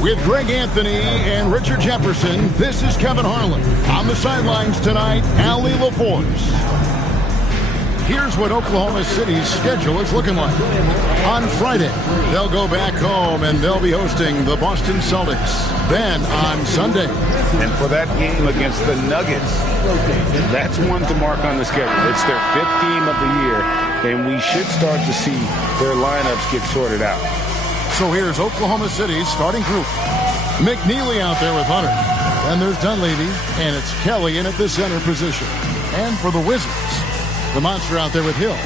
With Greg Anthony and Richard Jefferson, this is Kevin Harlan. On the sidelines tonight, Allie LaForce. Here's what Oklahoma City's schedule is looking like. On Friday, they'll go back home and they'll be hosting the Boston Celtics. Then on Sunday. And for that game against the Nuggets, that's one to mark on the schedule. It's their 5th game of the year, and we should start to see their lineups get sorted out. So here's Oklahoma City's starting group. McNeely out there with Hunter. Then there's Dunleavy, and it's Kelly in at the center position. And for the Wizards, the Monster out there with Hill.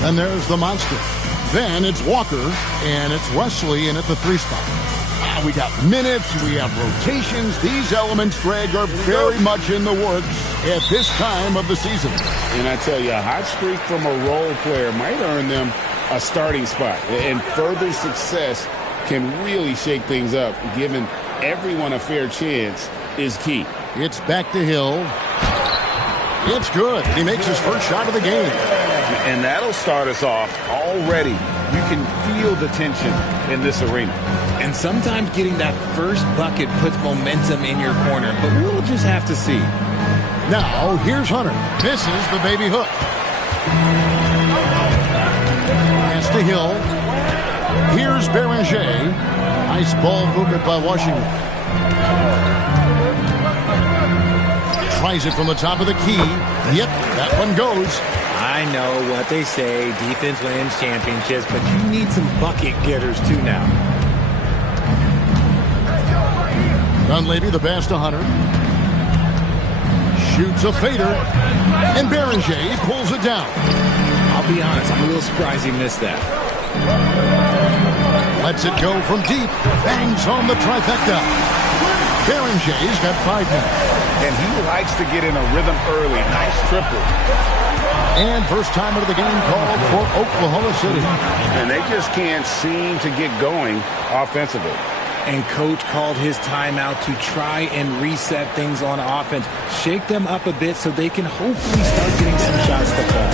Then there's the Monster. Then it's Walker, and it's Wesley in at the 3 spot. We got minutes, we have rotations. These elements, Greg, are very much in the works at this time of the season. And I tell you, a hot streak from a role player might earn them a starting spot. And further success can really shake things up. Giving everyone a fair chance is key. It's back to Hill. It's good. He makes his first shot of the game. And that'll start us off already. You can feel the tension in this arena. And sometimes getting that first bucket puts momentum in your corner, but we'll just have to see. Now, here's Hunter. Misses the baby hook. Pass to Hill. Here's Beranger. Nice ball movement by Washington. Tries it from the top of the key. Yep, that one goes. I know what they say, defense wins championships, but you need some bucket getters too now. Dunleavy, the pass to Hunter. Shoots a fader. And Beranger pulls it down. I'll be honest, I'm a little surprised he missed that. Lets it go from deep. Bangs home the trifecta. Beranger's got 5 minutes. And he likes to get in a rhythm early. Nice triple. And first time out of the game called for Oklahoma City. And they just can't seem to get going offensively. And coach called his timeout to try and reset things on offense. Shake them up a bit so they can hopefully start getting some shots to fall.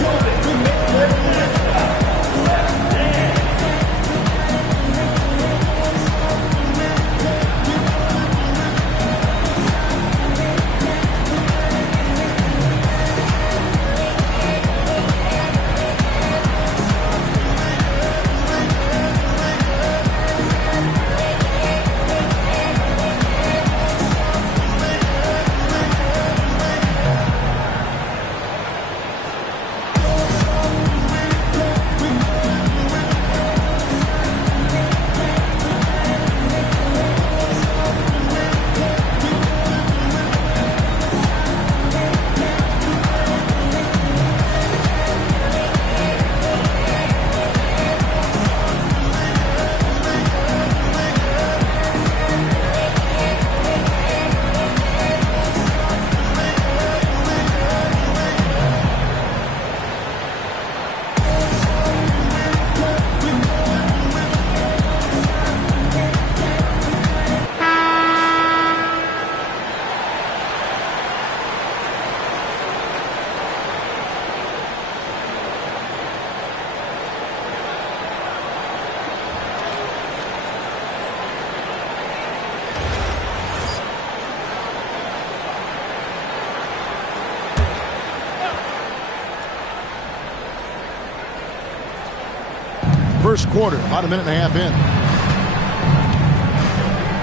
First quarter, about a minute and a half in.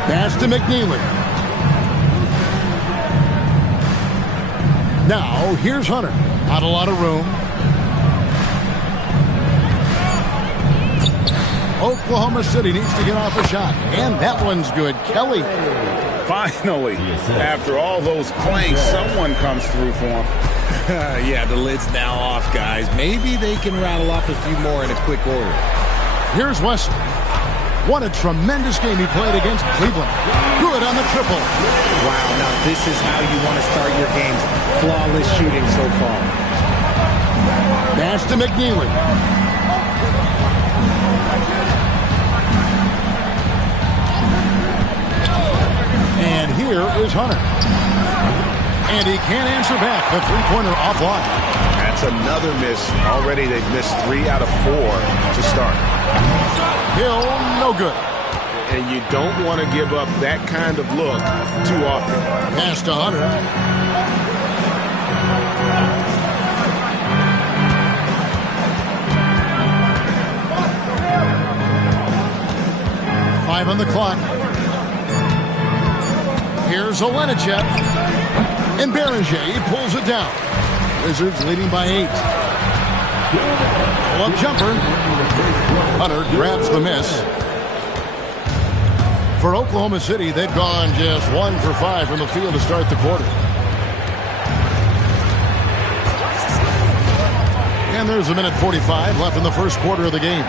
Pass to McNeely. Now, here's Hunter. Not a lot of room. Oklahoma City needs to get off a shot. And that one's good. Kelly. Finally, after all those planks, someone comes through for him. Yeah, the lid's now off, guys. Maybe they can rattle off a few more in a quick order. Here's Wesley. What a tremendous game he played against Cleveland. Good on the triple. Wow, now this is how you want to start your games. Flawless shooting so far. Pass to McNeely. And here is Hunter. And he can't answer back. The three-pointer offline. That's another miss. Already they've missed 3 out of 4 to start. Hill, no good. and you don't want to give up that kind of look too often. Pass to Hunter. Five on the clock. Here's Olenichek. And Beringer pulls it down. Wizards leading by 8. Pull-up jumper. Hunter grabs the miss. For Oklahoma City, they've gone just 1 for 5 from the field to start the quarter. And there's a minute 45 left in the first quarter of the game.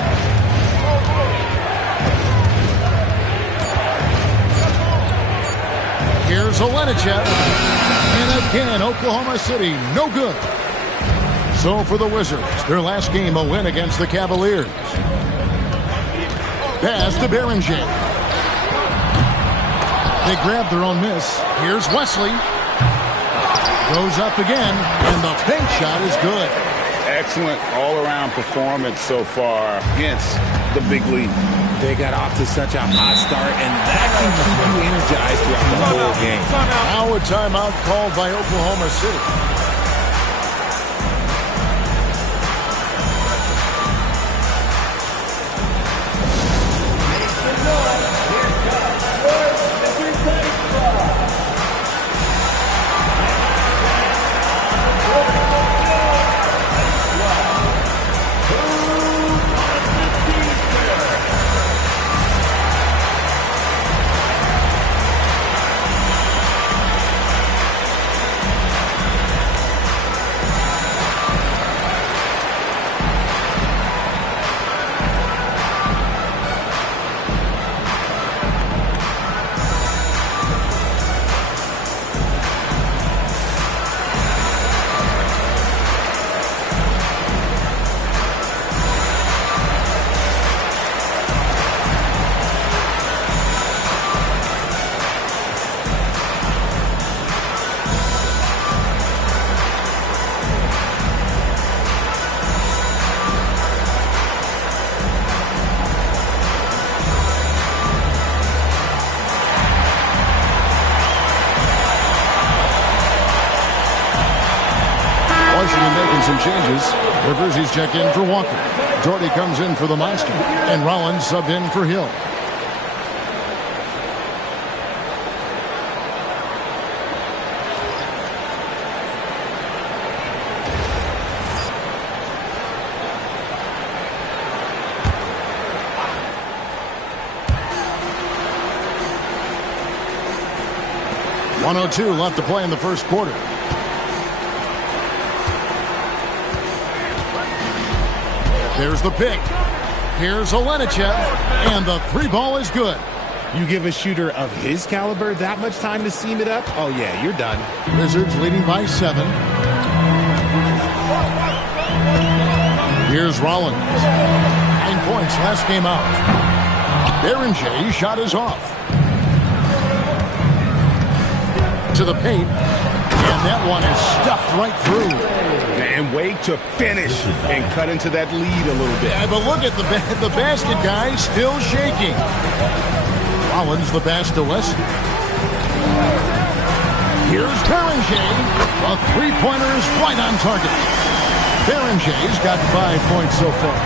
Here's Olenichek. And again, Oklahoma City, no good. So for the Wizards, their last game, a win against the Cavaliers. Pass to Beringer. They grab their own miss. Here's Wesley. Goes up again, and the bank shot is good. Excellent all-around performance so far against the big league. They got off to such a hot start, and that can keep you energized throughout the whole game. Now a timeout called by Oklahoma City. Some changes. Rivers, he's checked in for Walker. Doherty comes in for the Monster. And Rollins subbed in for Hill. .102 left to play in the first quarter. There's the pick. Here's Olenichek, and the 3-ball is good. You give a shooter of his caliber that much time to seam it up? Oh, yeah, you're done. Wizards leading by 7. Here's Rollins. 9 points last game out. Beringer shot is off. To the paint, and that one is stuffed right through. And wait to finish and cut into that lead a little bit. Yeah, but look at the basket, guys, still shaking. Rollins the pass to Wesley. Here's Beringer. A three-pointer is right on target. Berenger's got 5 points so far.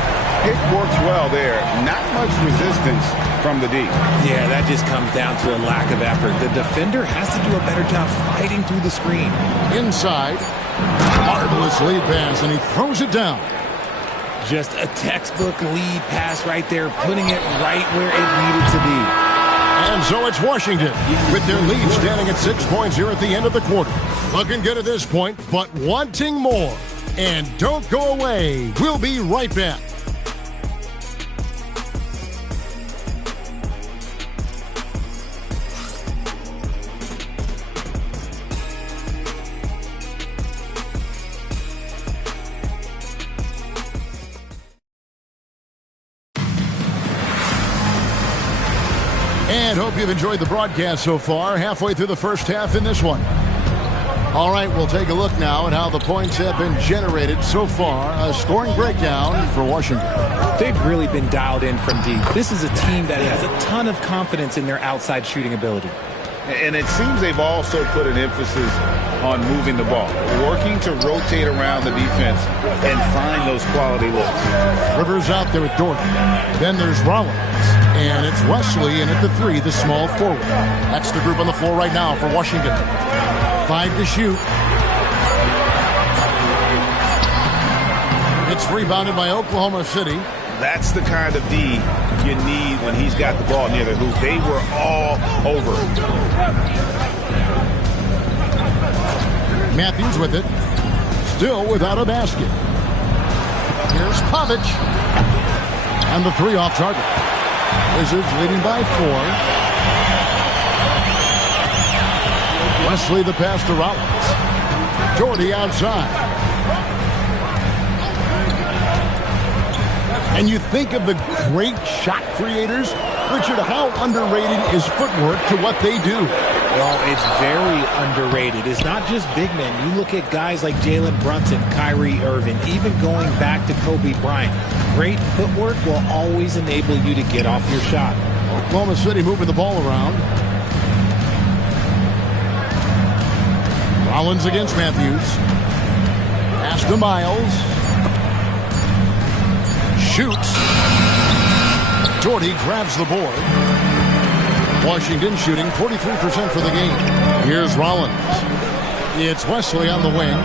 It works well there. Not much resistance from the D. Yeah, that just comes down to a lack of effort. The defender has to do a better job fighting through the screen. Inside. Marvelous lead pass, and he throws it down. Just a textbook lead pass right there, putting it right where it needed to be. And so it's Washington with their lead standing at 6 points here at the end of the quarter. Looking good at this point, but wanting more. And don't go away. We'll be right back. And hope you've enjoyed the broadcast so far. Halfway through the first half in this one. All right, we'll take a look now at how the points have been generated so far. A scoring breakdown for Washington. They've really been dialed in from deep. This is a team that has a ton of confidence in their outside shooting ability. And it seems they've also put an emphasis on moving the ball, working to rotate around the defense and find those quality looks. Rivers out there with Dorton. Then there's Rollins. And it's Wesley in at the 3, the small forward. That's the group on the floor right now for Washington. 5 to shoot. It's rebounded by Oklahoma City. That's the kind of D you need when he's got the ball near the hoop. They were all over it. Matthews with it. Still without a basket. Here's Pavic. And the 3 off target. Wizards leading by 4. Wesley the pass to Rollins. Jordy outside. And you think of the great shot creators. Richard, how underrated is footwork to what they do? Well, it's very underrated. It's not just big men. You look at guys like Jalen Brunson, Kyrie Irving, even going back to Kobe Bryant. Great footwork will always enable you to get off your shot. Oklahoma City moving the ball around. Rollins against Matthews. Pass to Miles. Shoots. Jordy grabs the board. Washington shooting 43% for the game. Here's Rollins. It's Wesley on the wing.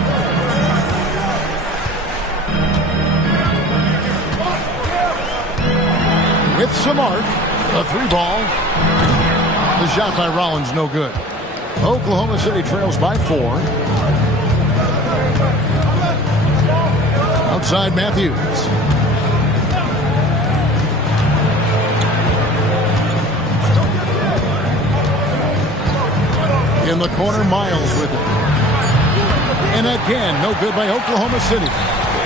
With some arc. A 3 ball. The shot by Rollins no good. Oklahoma City trails by 4. Outside Matthews. In the corner, Miles with it. And again, no good by Oklahoma City.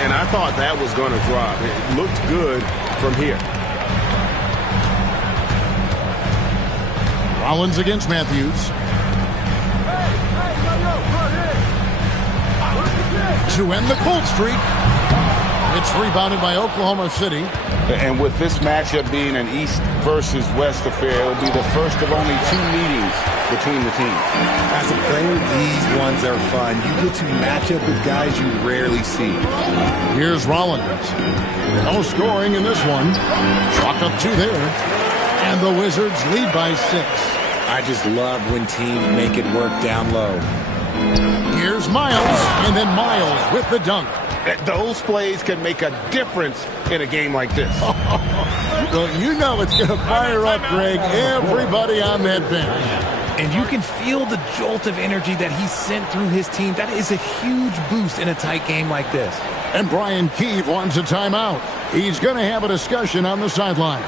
And I thought that was going to drop. It looked good from here. Rollins against Matthews. To end the cold streak. It's rebounded by Oklahoma City. And with this matchup being an East versus West affair, it will be the first of only 2 meetings between the teams. As a player, these ones are fun. You get to match up with guys you rarely see. Here's Rollins. No scoring in this one. Chalk up 2 there. And the Wizards lead by 6. I just love when teams make it work down low. Here's Miles. And then Miles with the dunk. Those plays can make a difference in a game like this. Well, you know it's going to fire up, Greg, everybody on that bench. And you can feel the jolt of energy that he sent through his team. That is a huge boost in a tight game like this. And Brian Keefe wants a timeout. He's going to have a discussion on the sideline.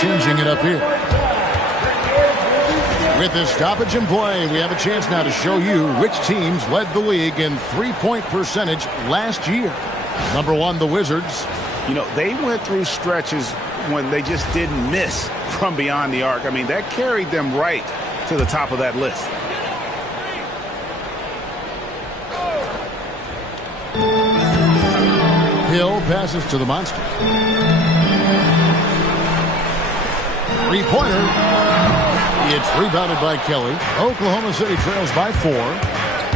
Changing it up here. With this stoppage in play, we have a chance now to show you which teams led the league in three-point percentage last year. Number 1, the Wizards. You know, they went through stretches when they just didn't miss from beyond the arc. I mean, that carried them right to the top of that list. Hill passes to the Monster. Three-pointer. It's rebounded by Kelly. Oklahoma City trails by 4.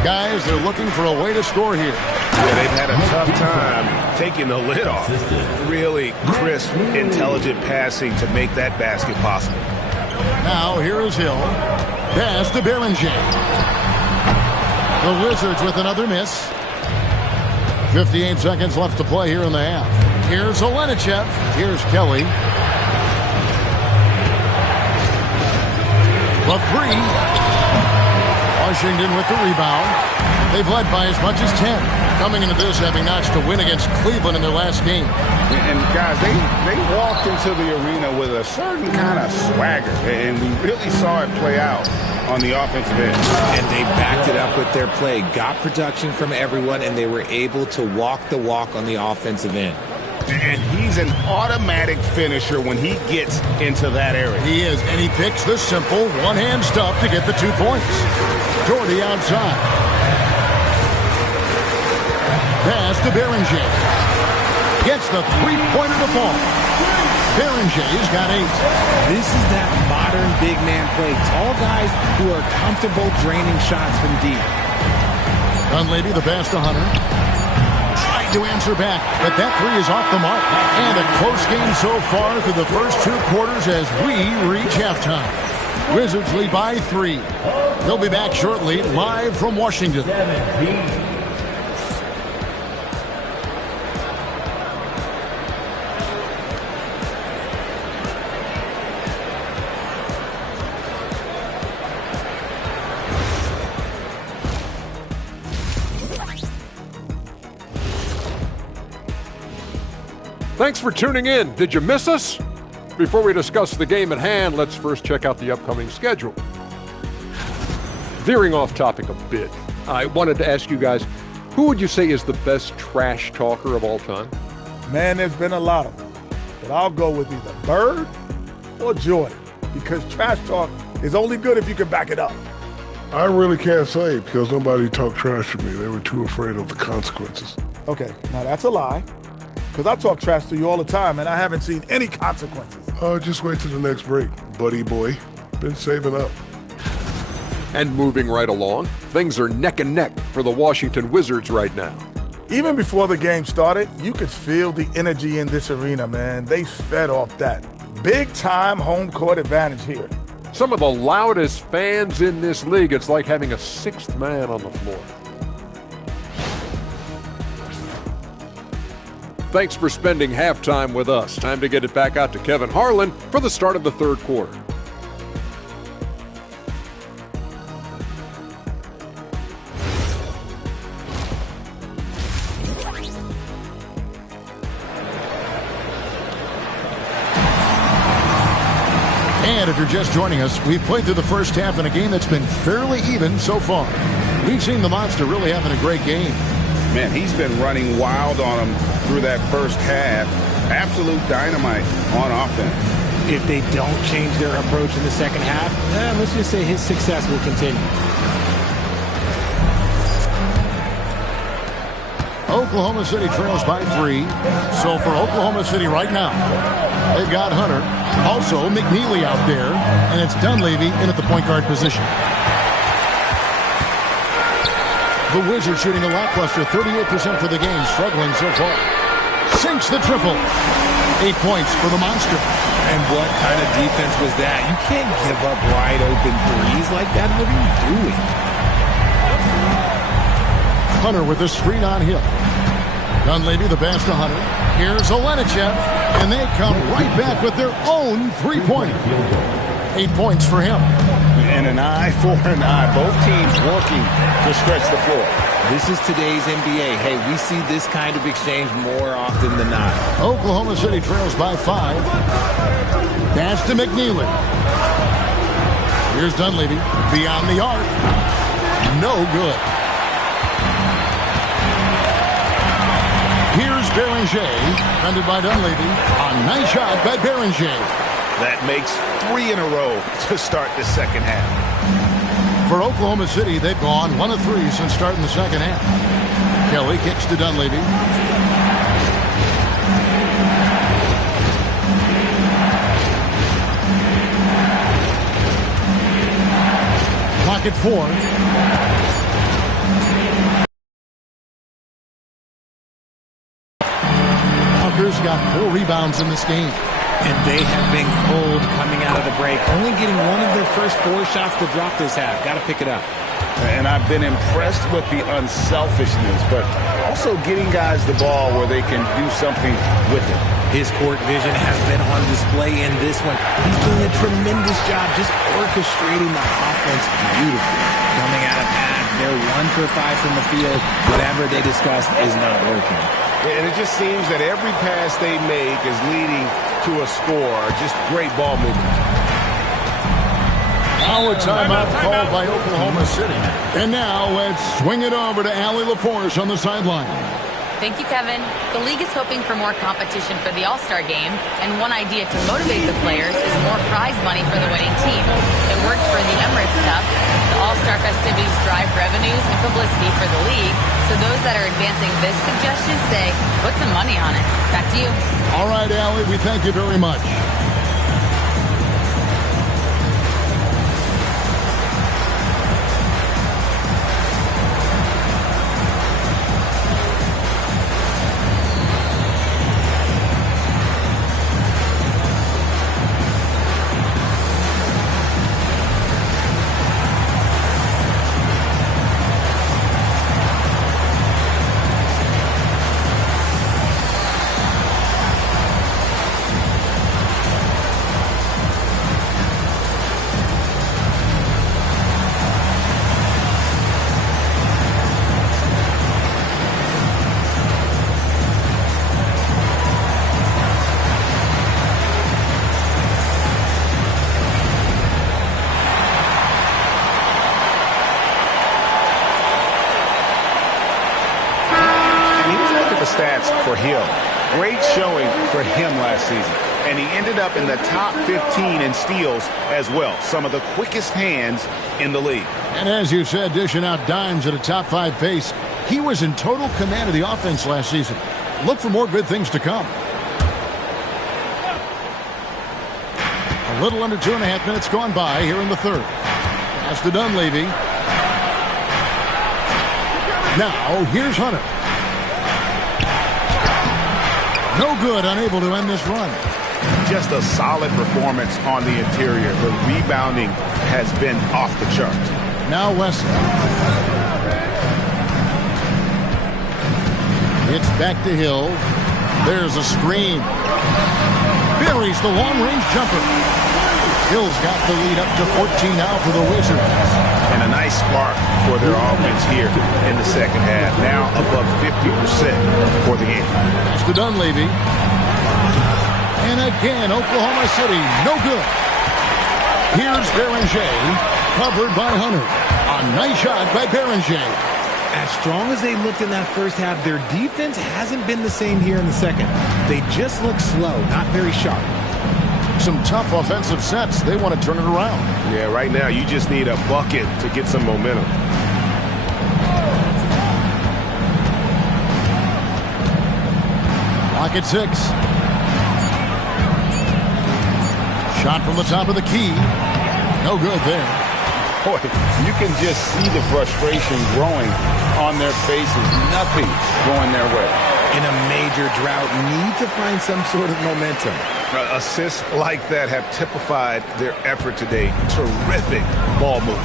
Guys, they're looking for a way to score here. Yeah, they've had a tough time taking the lid off. Really crisp, intelligent passing to make that basket possible. Now, here is Hill. Pass to Berenger. The Wizards with another miss. 58 seconds left to play here in the half. Here's Olenichev. Here's Kelly. The three. Washington with the rebound. They've led by as much as 10. Coming into this having notched a win against Cleveland in their last game. And guys, they walked into the arena with a certain kind of swagger. And we really saw it play out on the offensive end. And they backed it up with their play. Got production from everyone, and they were able to walk the walk on the offensive end. And he's an automatic finisher when he gets into that area. He is, and he picks the simple one-hand stuff to get the 2 points. Jordy outside. Pass to Berenger. Gets the three-pointer to fall. Berenger's got 8. This is that modern big man play. Tall guys who are comfortable draining shots from deep. Dunleavy, the pass to Hunter. Trying to answer back, but that 3 is off the mark. And a close game so far through the first 2 quarters as we reach halftime. Wizards lead by 3. They'll be back shortly, live from Washington. Thanks for tuning in. Did you miss us? Before we discuss the game at hand, let's first check out the upcoming schedule. Veering off topic a bit, I wanted to ask you guys, who would you say is the best trash talker of all time? Man, there's been a lot of them. But I'll go with either Bird or Jordan, because trash talk is only good if you can back it up. I really can't say because nobody talked trash to me. They were too afraid of the consequences. Okay, now that's a lie. Because I talk trash to you all the time, and I haven't seen any consequences. Just wait till the next break, buddy boy. Been saving up. And moving right along, things are neck and neck for the Washington Wizards right now. Even before the game started, you could feel the energy in this arena, man. They fed off that. Big-time home court advantage here. Some of the loudest fans in this league. It's like having a 6th man on the floor. Thanks for spending halftime with us. Time to get it back out to Kevin Harlan for the start of the 3rd quarter. And if you're just joining us, we've played through the first half in a game that's been fairly even so far. We've seen the Monster really having a great game. Man, he's been running wild on them through that first half. Absolute dynamite on offense. If they don't change their approach in the second half, let's just say his success will continue. Oklahoma City trails by 3. So for Oklahoma City right now, they've got Hunter. Also McNeely out there. And it's Dunleavy in at the point guard position. The Wizards shooting a lackluster 38% for the game, struggling so far. Sinks the triple. 8 points for the Monster. And what kind of defense was that? You can't give up wide open threes like that. What are you doing? Hunter with the screen on Hill. Dunleavy the pass to Hunter. Here's Olenichev. And they come right back with their own three-pointer. 8 points for him. And an eye for an eye. Both teams working to stretch the floor. This is today's NBA. Hey, we see this kind of exchange more often than not. Oklahoma City trails by 5. Pass to McNeely. Here's Dunleavy. Beyond the arc. No good. Here's Berenger. Defended by Dunleavy. A nice shot by Berenger. That makes 3 in a row to start the second half. For Oklahoma City, they've gone 1 of 3 since starting the second half. Kelly kicks to Dunleavy. clock at 4. Tucker's got 4 rebounds in this game. And they have been cold coming out of the break. Only getting one of their first 4 shots to drop this half. Got to pick it up. And I've been impressed with the unselfishness, but also getting guys the ball where they can do something with it. His court vision has been on display in this one. He's doing a tremendous job just orchestrating the offense beautifully. Coming out of half, they're 1 for 5 from the field. Whatever they discussed is not working. And it just seems that every pass they make is leading to a score. Just great ball movement. Now a timeout called by Oklahoma City. And now let's swing it over to Allie LaForce on the sideline. Thank you, Kevin. The league is hoping for more competition for the All-Star game, and one idea to motivate the players is more prize money for the winning team. It worked for the Emirates Cup. The All-Star festivities drive revenues and publicity for the league, so those that are advancing this suggestion say, put some money on it. Back to you. All right, Allie, we thank you very much. Stats for him. Great showing for him last season. And he ended up in the top 15 in steals as well. Some of the quickest hands in the league. And as you said, dishing out dimes at a top 5 pace, he was in total command of the offense last season. Look for more good things to come. A little under 2.5 minutes gone by here in the third. Pass to Dunleavy. Now, here's Hunter. No good, unable to end this run. Just a solid performance on the interior. The rebounding has been off the charts. Now Wesley. It's back to Hill. There's a screen. Buries the long-range jumper. Hill's got the lead up to 14 now for the Wizards. And a nice spark for their offense here in the second half. Now above 50% for the game. That's to Dunleavy. And again, Oklahoma City, no good. Here's Beranger, covered by Hunter. A nice shot by Beranger. As strong as they looked in that first half, their defense hasn't been the same here in the second. They just look slow, not very sharp. Some tough offensive sets. They want to turn it around. Yeah, right now you just need a bucket to get some momentum. Clock at 6. Shot from the top of the key. No good there. Boy, you can just see the frustration growing on their faces. Nothing going their way. In a major drought, need to find some sort of momentum. Assists like that have typified their effort today. Terrific ball movement.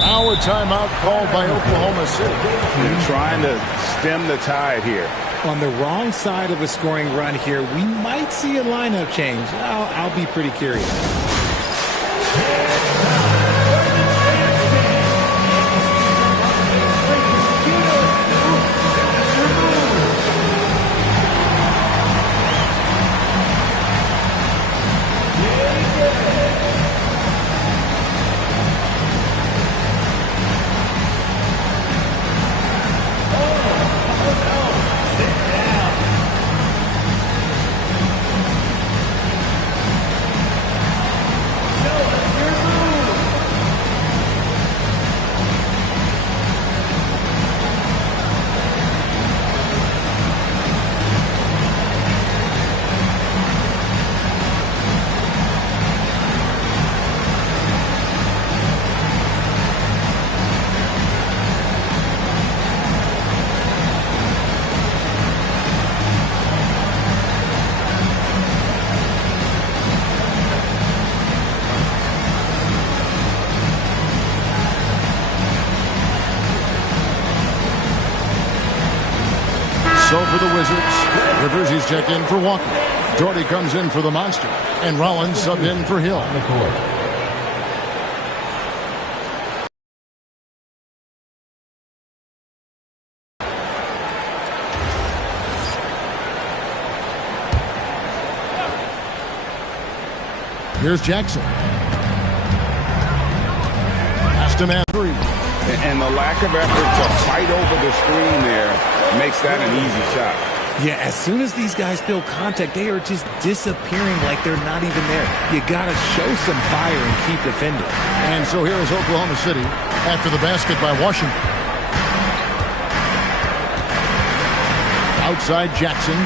Now a timeout called by Oklahoma City. They're trying to stem the tide here. On the wrong side of a scoring run here, we might see a lineup change. I'll be pretty curious. So for the Wizards, Rivers, he's checked in for Walker. Doherty comes in for the Monster. And Rollins subbed in for Hill. Here's Jackson. Past him at 3. And the lack of effort to fight over the screen there makes that an easy shot. Yeah, as soon as these guys feel contact, they are just disappearing like they're not even there. You got to show some fire and keep defending. And so here is Oklahoma City after the basket by Washington. Outside Jackson.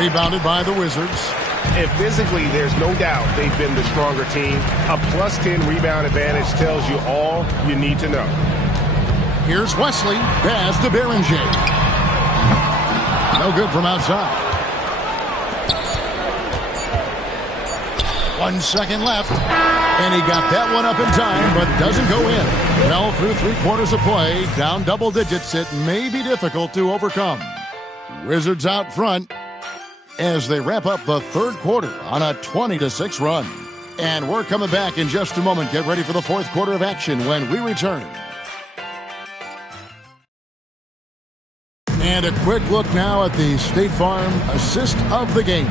Rebounded by the Wizards. And physically, there's no doubt they've been the stronger team. A plus 10 rebound advantage tells you all you need to know. Here's Wesley. Pass to Berenger. No good from outside. 1 second left. And he got that one up in time, but doesn't go in. Well, through 3 quarters of play, down double digits, it may be difficult to overcome. Wizards out front as they wrap up the 3rd quarter on a 20-6 run. And we're coming back in just a moment. Get ready for the 4th quarter of action when we return. And a quick look now at the State Farm assist of the game.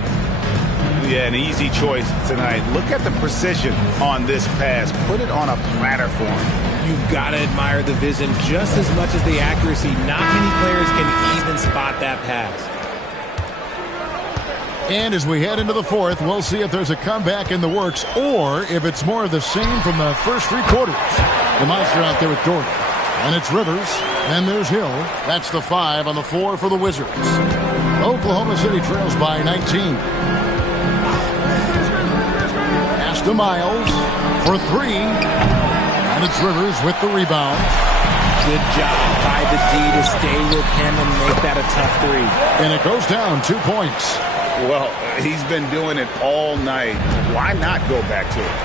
Yeah, an easy choice tonight. Look at the precision on this pass. Put it on a platter for him. You've got to admire the vision just as much as the accuracy. Not many players can even spot that pass. And as we head into the 4th, we'll see if there's a comeback in the works or if it's more of the same from the first 3 quarters. The Monster out there with Doherty. And it's Rivers. And there's Hill. That's the 5 on the 4 for the Wizards. Oklahoma City trails by 19. Pass to Miles for 3. And it's Rivers with the rebound. Good job by the D to stay with him and make that a tough 3. And it goes down 2 points. Well, he's been doing it all night. Why not go back to it?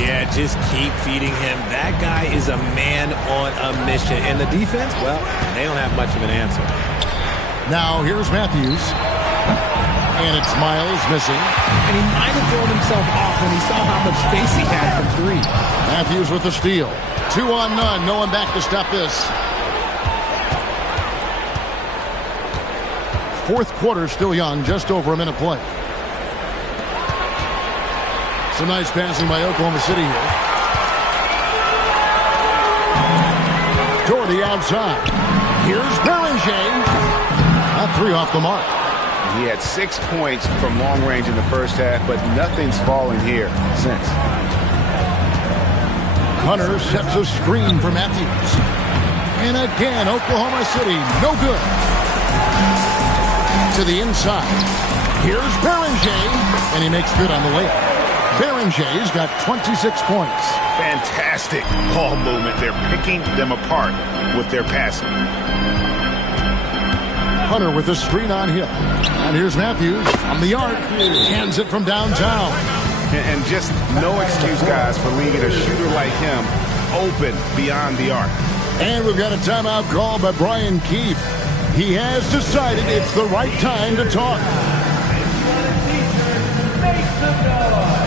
Yeah, just keep feeding him. That guy is a man on a mission. And the defense, well, they don't have much of an answer. Now here's Matthews. And it's Miles missing. And he might have thrown himself off when he saw how much space he had from 3. Matthews with the steal. 2 on none. No one back to stop this. 4th quarter still young. Just over a minute play. Some nice passing by Oklahoma City here. Doherty outside. Here's Berenger. That 3 off the mark. He had 6 points from long range in the first half, but nothing's fallen here since. Hunter sets a screen for Matthews. And again, Oklahoma City, no good. To the inside. Here's Berenger. And he makes good on the layup. Berenger's got 26 points. Fantastic ball movement. They're picking them apart with their passing. Hunter with a screen on Hill. And here's Matthews from the arc. Hands it from downtown. And just no excuse, guys, for leaving a shooter like him open beyond the arc. And we've got a timeout call by Brian Keefe. He has decided it's the right time to talk. Make some noise.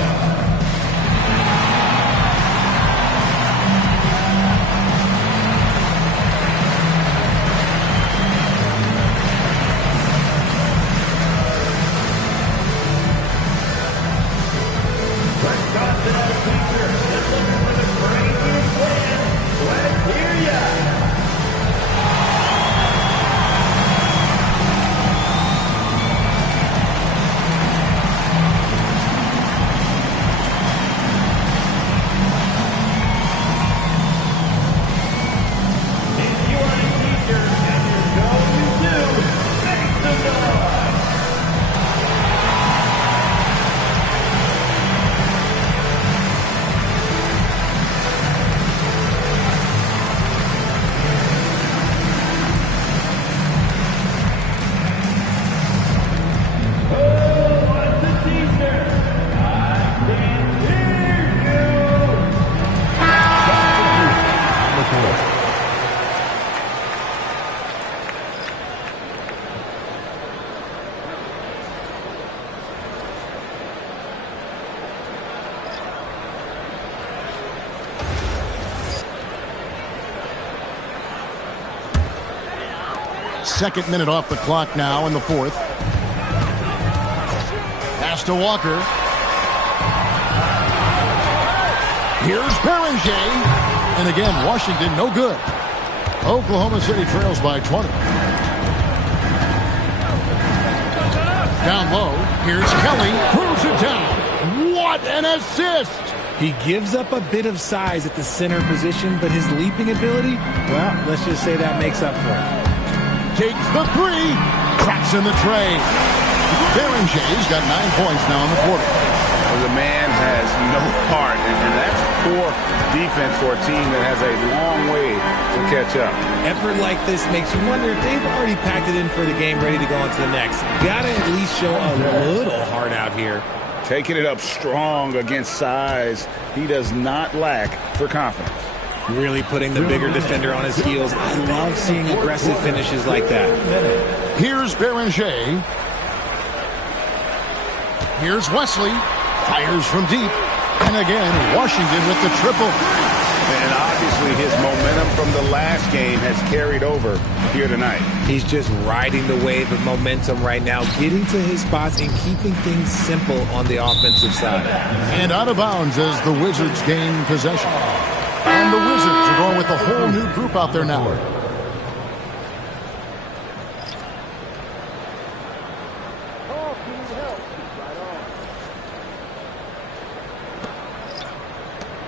Second minute off the clock now in the fourth. Pass to Walker. Here's Beringer. And again, Washington no good. Oklahoma City trails by 20. Down low. Here's Kelly. Throws it down. What an assist! He gives up a bit of size at the center position, but his leaping ability, well, let's just say that makes up for it. Takes the three. Cracks in the tray. Berenger's got 9 points now in the quarter. Well, the man has no heart, and that's poor defense for a team that has a long way to catch up. Effort like this makes you wonder if they've already packed it in for the game, ready to go on to the next. Gotta at least show a little heart out here. Taking it up strong against size. He does not lack for confidence. Really putting the bigger defender on his heels. I love seeing aggressive finishes like that. Here's Beringer. Here's Wesley. Fires from deep. And again, Washington with the triple. And obviously his momentum from the last game has carried over here tonight. He's just riding the wave of momentum right now, getting to his spots and keeping things simple on the offensive side. And out of bounds as the Wizards gain possession. And the Wizards are going with a whole new group out there now.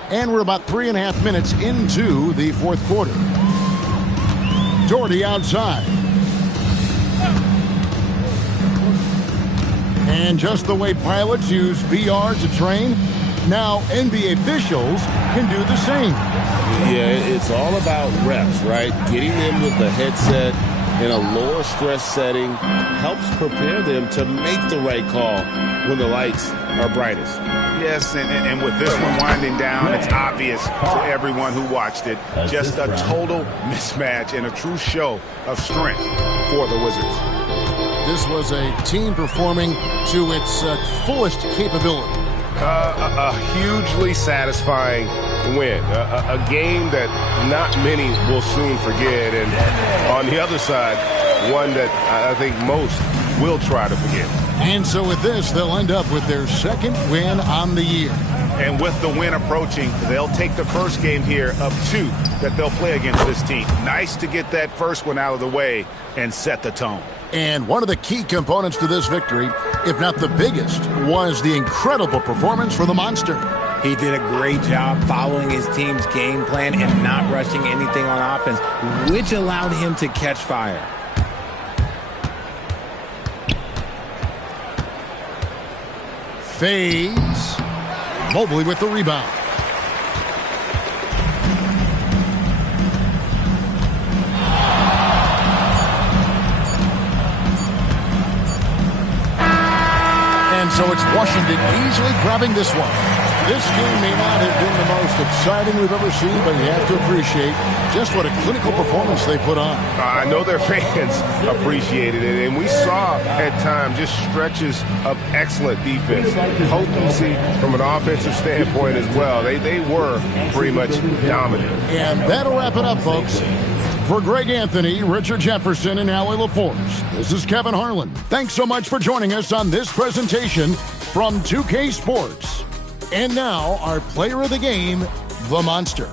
And we're about 3.5 minutes into the fourth quarter. Doherty outside. And just the way pilots use VR to train, now NBA officials can do the same. Yeah, it's all about reps, right? Getting them with the headset in a lower stress setting helps prepare them to make the right call when the lights are brightest. Yes, and with this one winding down, it's obvious to everyone who watched it. Just a total mismatch and a true show of strength for the Wizards. This was a team performing to its fullest capability. A hugely satisfying win. A game that not many will soon forget. And on the other side, one that I think most will try to forget. And so with this, they'll end up with their second win on the year. And with the win approaching, they'll take the first game here of 2 that they'll play against this team. Nice to get that first one out of the way and set the tone. And one of the key components to this victory, if not the biggest, was the incredible performance for the Monster. He did a great job following his team's game plan and not rushing anything on offense, which allowed him to catch fire. Fades. Mobley with the rebound. And so it's Washington easily grabbing this one. This game may not have been the most exciting we've ever seen, but you have to appreciate just what a clinical performance they put on. I know their fans appreciated it, and we saw at times just stretches of excellent defense, potency from an offensive standpoint as well. They were pretty much dominant. And that'll wrap it up, folks. For Greg Anthony, Richard Jefferson, and Howie LaForce, this is Kevin Harlan. Thanks so much for joining us on this presentation from 2K Sports. And now, our player of the game, the Monster.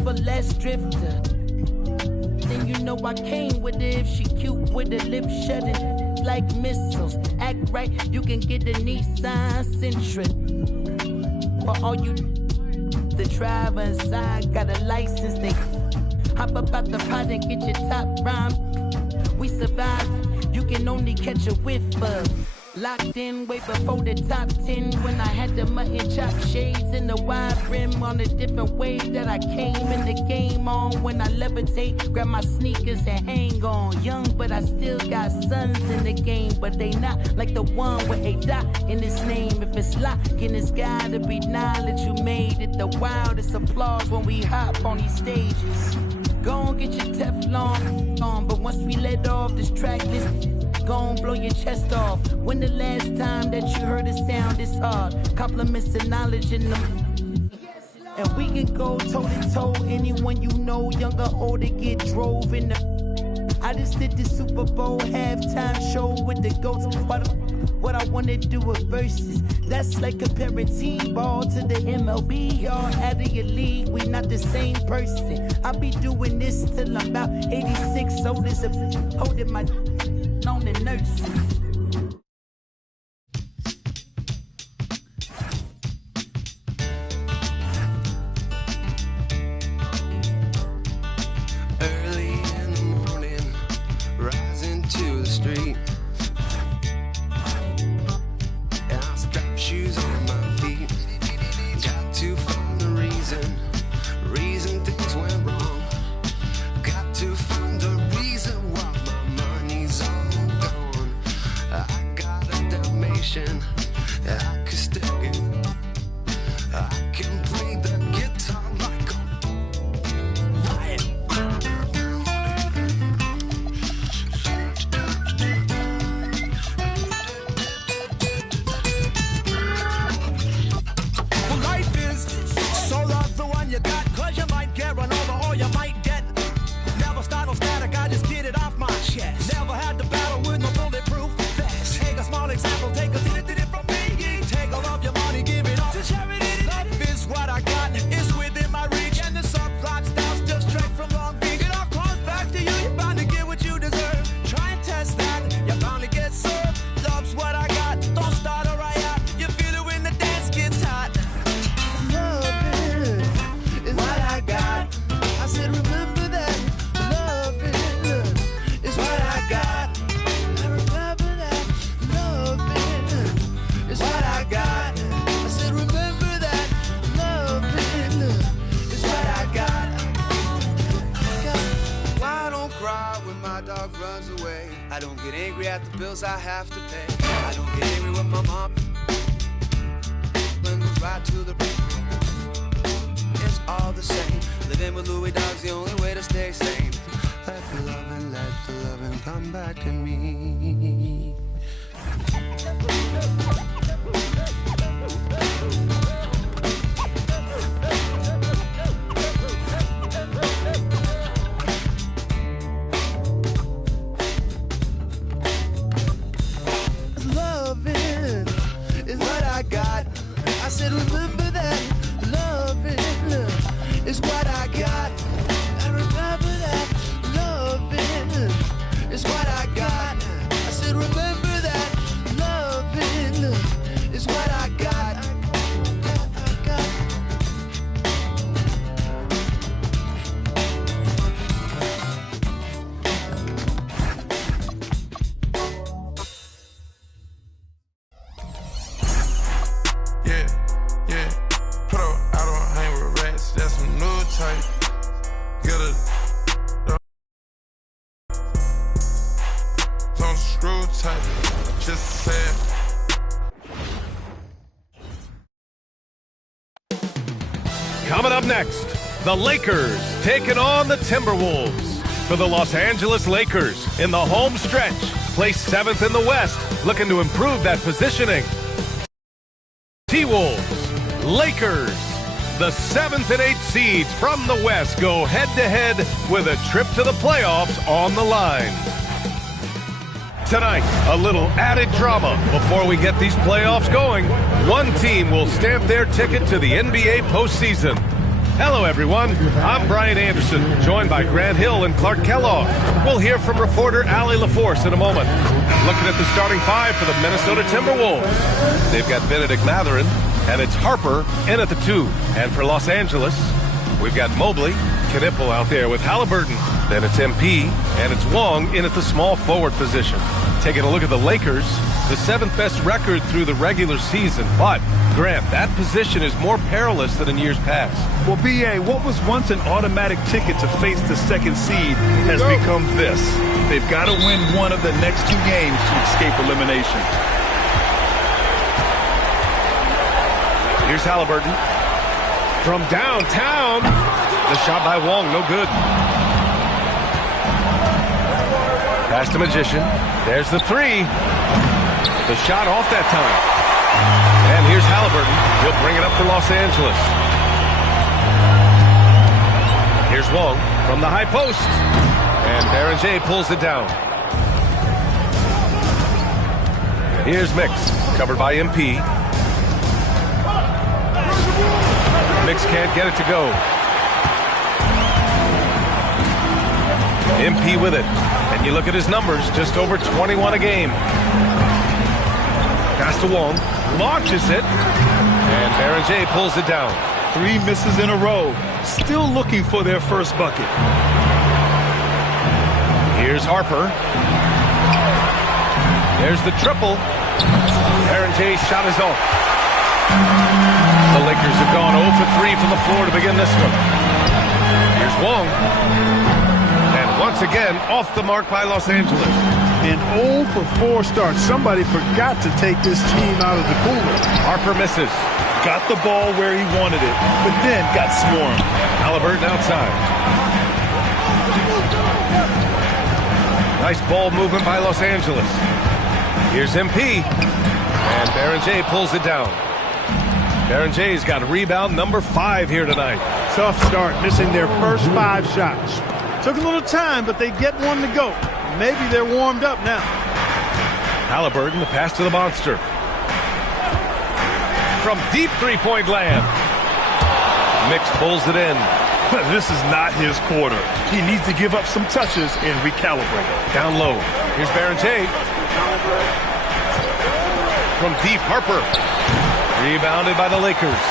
never less drifter. Then you know I came with it if she cute with her lips shutting like missiles. Act right, you can get a Nissan Sentra. For all you the driver inside got a license, they hop up out the pot and get your top rhyme. We survive, you can only catch a whiff of. Locked in way before the top 10 when I had the mutton chop shades and the wide rim on a different way that I came in the game on. When I levitate, grab my sneakers and hang on. Young, but I still got sons in the game, but they not like the one with a dot in his name. If it's locking, it's gotta be knowledge. You made it the wildest applause when we hop on these stages. Go on, get your Teflon on, but once we let off this track list, go on, blow your chest off. When the last time that you heard a sound this hard? Compliments and knowledge in them. And we can go toe to toe. Anyone you know, young or old, to get drove in the. I just did the Super Bowl halftime show with the GOATs. What I wanna do with verses. That's like comparing T-ball to the MLB. Y'all out of your league, we not the same person. I'll be doing this till I'm about 86. Old as a holding my on the nurses. Early in the morning, rising to the street. And I'll strap shoes on my feet. Got to find the reason things went wrong. Got to find the reason why my money's all gone. I got a Dalmatian, I could still get. I can play the guitar like a riot. Well, life is so love the one you got, 'cause you might get run over or you might get. Never start no static, I just get it off my chest. Never had to battle with no bulletproof vest. Take a small example, take a did it from me. Take all of your money, give it all to charity. Love is what I got, it's within my reach. And the subplot styles just straight from Long Beach. It all comes back to you, you're bound to get what you deserve. Try and test that, you're bound to get served. Love's what I got, don't start a riot. You feel it when the dance gets hot. Love is what I got. I said remember that. Love is what I got. I remember that. Love is what I got. I said remember that. Love is what I got. Why I don't cry when my dog runs away? I don't get angry at the bills I have to pay. I don't get angry when my mom runs right to the it's all the same. Living with Louis Dog's the only way to stay sane. Let the loving come back to me. Loving is what I got. I said remember that. Loving is what I got. I remember that. Loving is what I got. I said remember that. Loving is what I got. Yeah. Put her out on hang with rats. That's some new type. Get a don't screw type. Just say Coming up next, the Lakers taking on the Timberwolves. For the Los Angeles Lakers in the home stretch, placed 7th in the West, looking to improve that positioning. T-Wolves, Lakers, the 7th and 8th seeds from the West go head-to-head with a trip to the playoffs on the line. Tonight, a little added drama before we get these playoffs going. One team will stamp their ticket to the NBA postseason. Hello, everyone. I'm Brian Anderson, joined by Grant Hill and Clark Kellogg. We'll hear from reporter Allie LaForce in a moment. Looking at the starting five for the Minnesota Timberwolves. They've got Benedict Mathurin, and it's Harper in at the 2. And for Los Angeles, we've got Mobley, Knipple out there with Halliburton. Then it's MP, and it's Wong in at the small forward position. Taking a look at the Lakers, the 7th best record through the regular season. But, Grant, that position is more perilous than in years past. Well, B.A., what was once an automatic ticket to face the 2nd seed has become this. They've got to win one of the next 2 games to escape elimination. Here's Halliburton. From downtown, the shot by Wong, no good. Pass to Magician. There's the 3. The shot off that time. And here's Halliburton. He'll bring it up for Los Angeles. Here's Wong from the high post. And Baron J pulls it down. Here's Mix, covered by MP. Mix can't get it to go. MP with it. And you look at his numbers, just over 21 a game. Pass to Wong, launches it, and Baron J pulls it down. 3 misses in a row, still looking for their first bucket. Here's Harper. There's the triple. Baron J's shot is off. The Lakers have gone 0 for 3 from the floor to begin this one. Here's Wong. Once again, off the mark by Los Angeles. An 0 for 4 start. Somebody forgot to take this team out of the cooler. Harper misses. Got the ball where he wanted it, but then got swarmed. Halliburton outside. Nice ball movement by Los Angeles. Here's MP. And Baron J pulls it down. Baron J's got rebound number 5 here tonight. Tough start, missing their first 5 shots. Took a little time, but they get one to go. Maybe they're warmed up now. Halliburton, the pass to the monster. From deep three-point land. Mix pulls it in. This is not his quarter. He needs to give up some touches and recalibrate. Down low. Here's Baron J. From deep, Harper. Rebounded by the Lakers.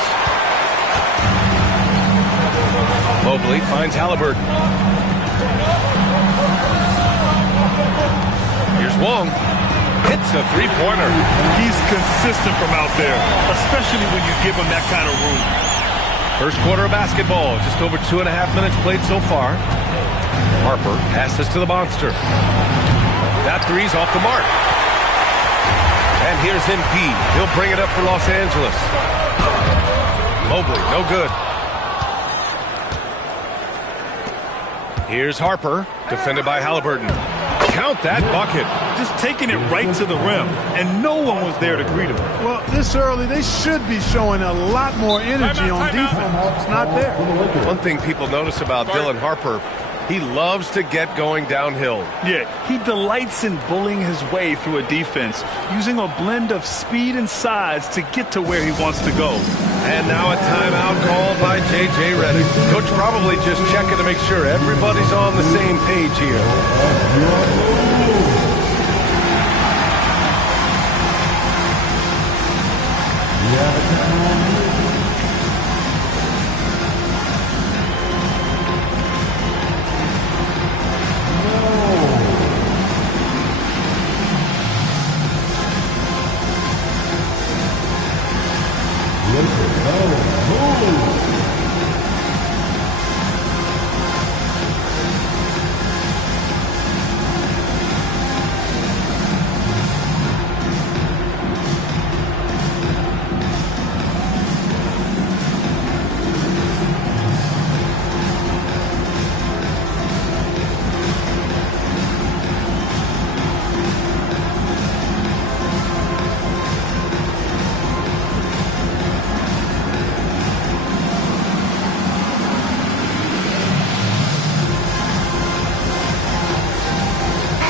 Mobley finds Halliburton. Here's Wong. Hits a three-pointer. He's consistent from out there, especially when you give him that kind of room. First quarter of basketball. Just over 2.5 minutes played so far. Harper passes to the monster. That three's off the mark. And here's MP. He'll bring it up for Los Angeles. Mobley, no good. Here's Harper, defended by Halliburton. Count that bucket. Just taking it right to the rim, and no one was there to greet him. Well, this early, they should be showing a lot more energy on defense. It's not there. One thing people notice about Dylan Harper, he loves to get going downhill. Yeah, he delights in bullying his way through a defense, using a blend of speed and size to get to where he wants to go. And now a timeout called by J.J. Redick. Coach probably just checking to make sure everybody's on the same page here.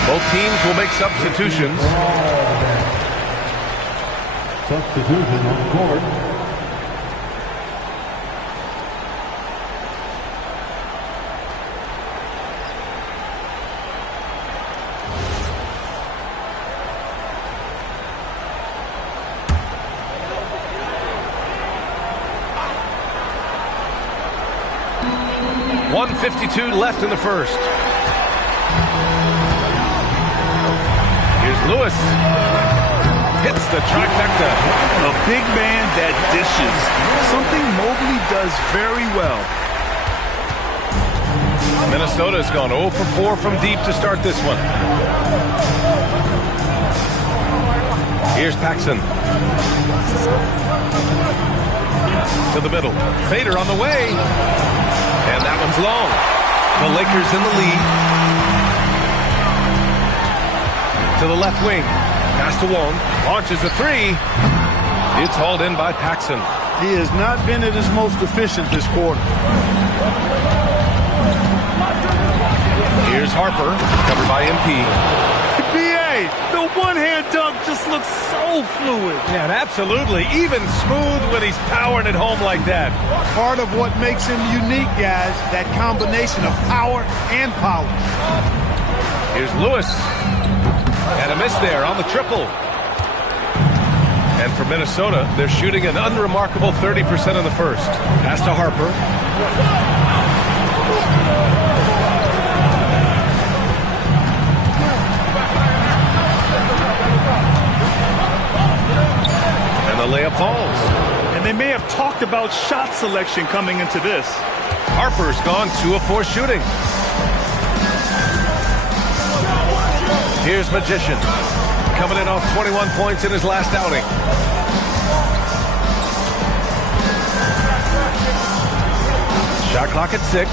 Both teams will make substitutions. Substitution on the court. 1:52 left in the first. Here's Lewis. Hits the trifecta. A big man that dishes. Something Mobley does very well. Minnesota has gone 0 for 4 from deep to start this one. Here's Paxson. To the middle. Fader on the way. And that one's long. The Lakers in the lead. To the left wing. Pass to Wong. Launches a three. It's hauled in by Paxson. He has not been at his most efficient this quarter. Here's Harper. Covered by MP. BA, the one-hand dunk just looks so fluid. Yeah, and absolutely. Even smooth when he's powering it home like that. Part of what makes him unique, guys, that combination of power and polish. Here's Lewis. And a miss there on the triple. And for Minnesota, they're shooting an unremarkable 30% in the first. Pass to Harper. And the layup falls. And they may have talked about shot selection coming into this. Harper's gone 2 of 4 shooting. Here's Magician, coming in off 21 points in his last outing. Shot clock at 6.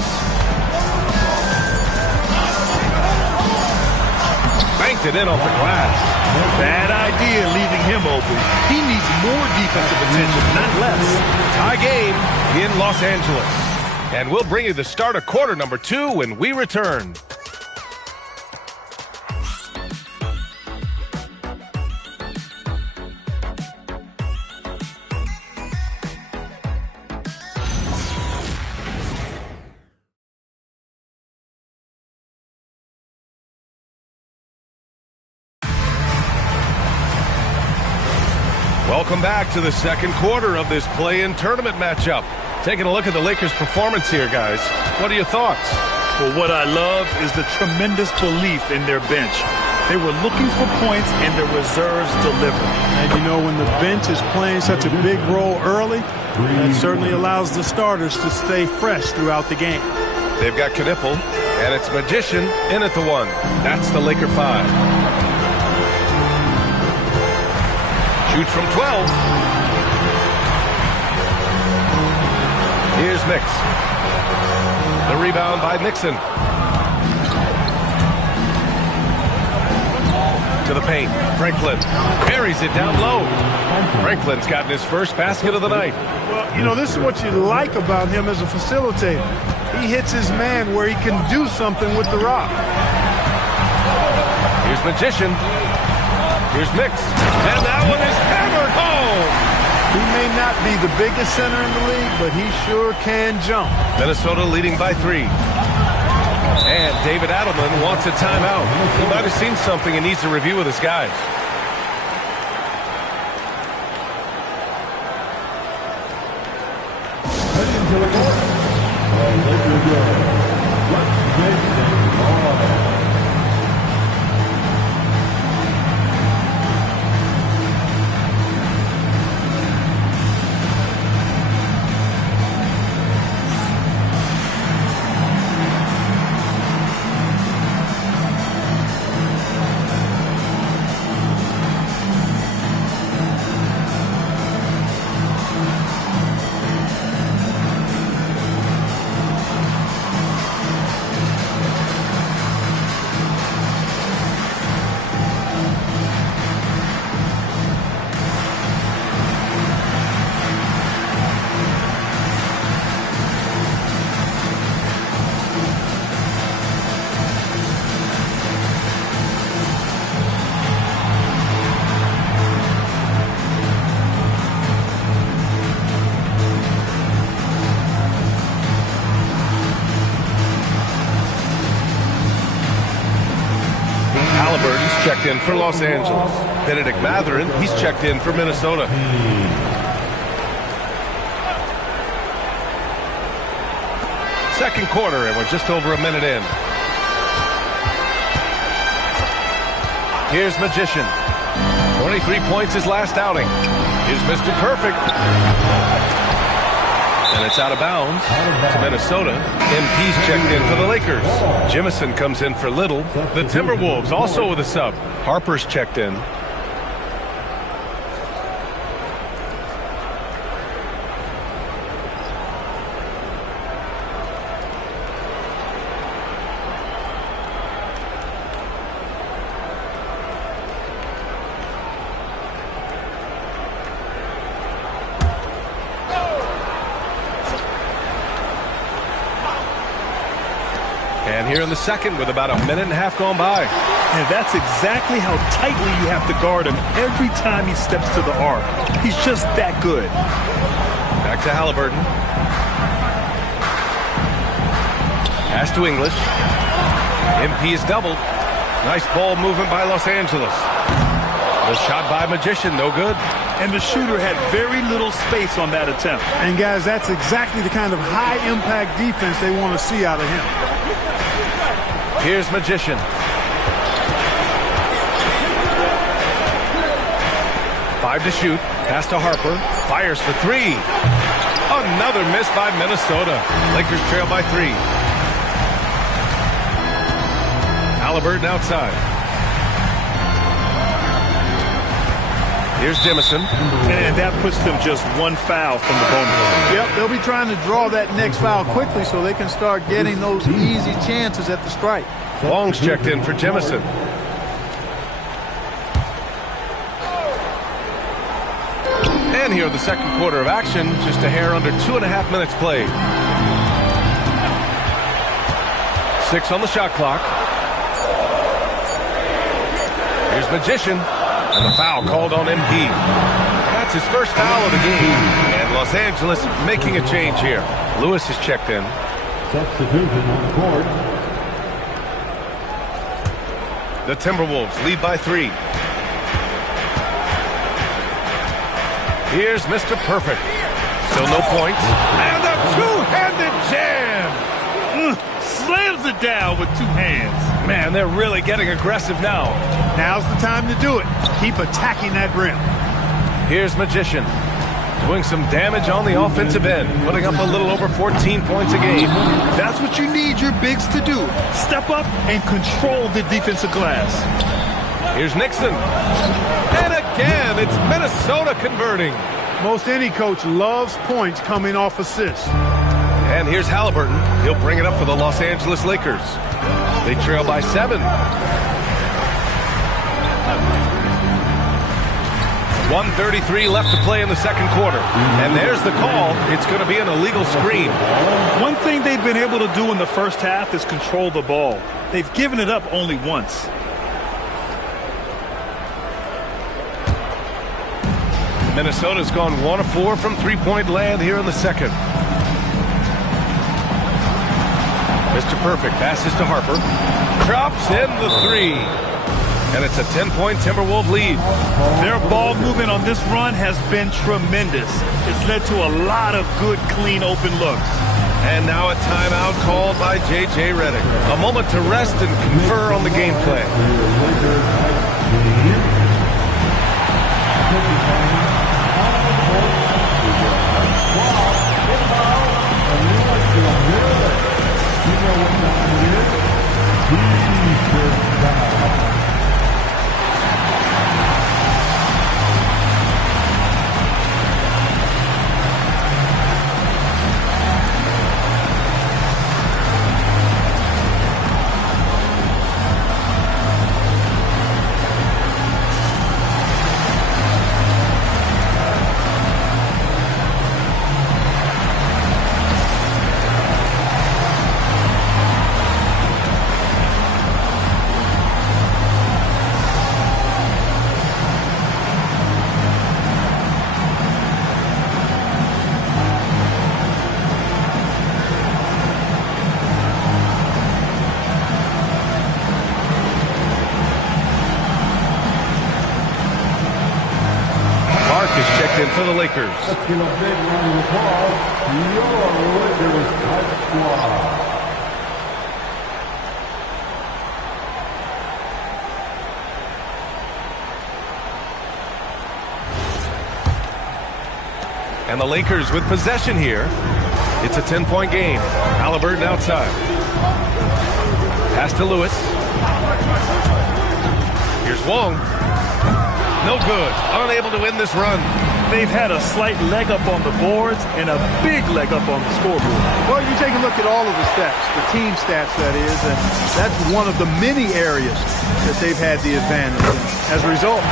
Banked it in off the glass. Bad idea leaving him open. He needs more defensive attention, not less. Tie game in Los Angeles. And we'll bring you the start of quarter number 2 when we return. Welcome back to the second quarter of this play-in tournament matchup. Taking a look at the Lakers' performance here, guys. What are your thoughts? Well, what I love is the tremendous belief in their bench. They were looking for points, and their reserves delivered. And you know, when the bench is playing such a big role early, that certainly allows the starters to stay fresh throughout the game. They've got Knipple, and it's Magician in at the 1. That's the Laker 5. Shoots from 12. Here's Mix. The rebound by Nixon. To the paint. Franklin buries it down low. Franklin's gotten his first basket of the night. Well, you know, this is what you like about him as a facilitator. He hits his man where he can do something with the rock. Here's Magician. Here's Mix. And that one is hammered home. He may not be the biggest center in the league, but he sure can jump. Minnesota leading by 3. And David Adelman wants a timeout. He might have seen something and needs to review with his guys. Checked in for Los Angeles. Benedict Mathurin, he's checked in for Minnesota. second quarter, and we're just over a minute in. Here's Magician. 23 points his last outing. Here's Mr. Perfect. And it's out of bounds to Minnesota. MP's checked in for the Lakers. Jimison comes in for Little. The Timberwolves also with a sub. Harper's checked in. And here in the second with about a minute and a half gone by. And that's exactly how tightly you have to guard him every time he steps to the arc. He's just that good. Back to Halliburton. Pass to English. MP is doubled. Nice ball movement by Los Angeles. The shot by Magician, no good. And the shooter had very little space on that attempt. And guys, that's exactly the kind of high-impact defense they want to see out of him. Here's Magician. 5 to shoot. Pass to Harper. Fires for 3. Another miss by Minnesota. Lakers trail by 3. Halliburton outside. Here's Jimison. And that puts them just one foul from the bonus. Yep, they'll be trying to draw that next foul quickly so they can start getting those easy chances at the strike. Long's checked in for Jimison. And here the second quarter of action, just a hair under 2.5 minutes played. 6 on the shot clock. Here's Magician. And the foul called on MP. That's his first foul of the game. And Los Angeles making a change here. Lewis is checked in. Substitution on the court. The Timberwolves lead by 3. Here's Mr. Perfect. Still no points. And a two-handed jam. Slams it down with 2 hands. Man, they're really getting aggressive now. Now's the time to do it. Keep attacking that rim. Here's Magician. Doing some damage on the offensive end. Putting up a little over 14 points a game. That's what you need your bigs to do. Step up and control the defensive glass. Here's Nixon. And again, it's Minnesota converting. Most any coach loves points coming off assists. And here's Halliburton. He'll bring it up for the Los Angeles Lakers. They trail by 7. 1:33 left to play in the second quarter. And there's the call. It's going to be an illegal screen. One thing they've been able to do in the first half is control the ball. They've given it up only once. Minnesota's gone 1 of 4 from three-point land here in the second. Mr. Perfect passes to Harper. Drops in the 3. And it's a 10-point Timberwolves lead. Their ball movement on this run has been tremendous. It's led to a lot of good, clean, open looks. And now a timeout called by J.J. Redick. A moment to rest and confer on the gameplay. second for the Lakers. Let's give a big round of applause to your Lakers Hype Squad. And the Lakers with possession here. It's a 10-point game. Halliburton outside. Pass to Lewis. Here's Wong. No good. Unable to win this run. They've had a slight leg up on the boards and a big leg up on the scoreboard. Well, you take a look at all of the stats, the team stats, that is, and that's one of the many areas that they've had the advantage. And as a result,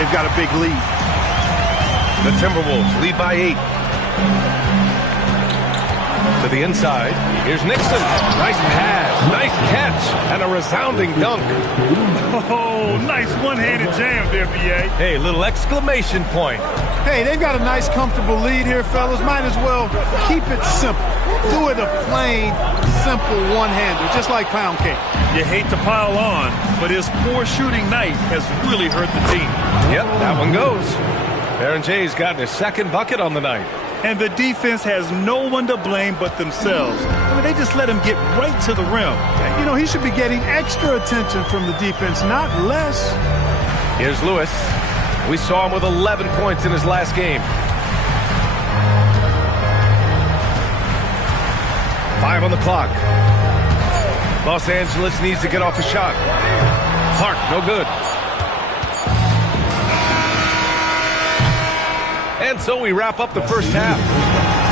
they've got a big lead. The Timberwolves lead by 8. To the inside. Here's Nixon. Nice pass. Nice catch. And a resounding dunk. Oh, nice one-handed jam there, B.A. Hey, little exclamation point. Hey, they've got a nice, comfortable lead here, fellas. Might as well keep it simple. Do it a plain, simple one-hander, just like pound cake. You hate to pile on, but his poor shooting night has really hurt the team. Yep, that one goes. Baron Jay's gotten his second bucket on the night. And the defense has no one to blame but themselves. I mean, they just let him get right to the rim. You know, he should be getting extra attention from the defense, not less. Here's Lewis. We saw him with 11 points in his last game. 5 on the clock. Los Angeles needs to get off a shot. Clark, no good. And so we wrap up the first half.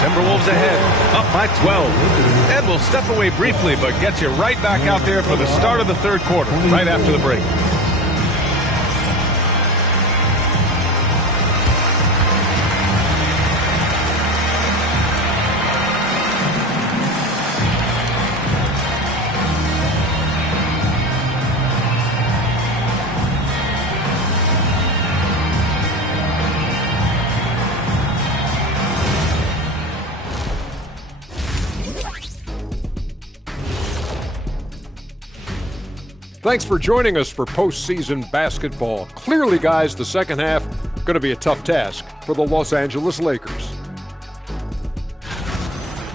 Timberwolves ahead, up by 12. And we'll step away briefly, but get you right back out there for the start of the third quarter, right after the break. Thanks for joining us for postseason basketball. Clearly, guys, the second half going to be a tough task for the Los Angeles Lakers.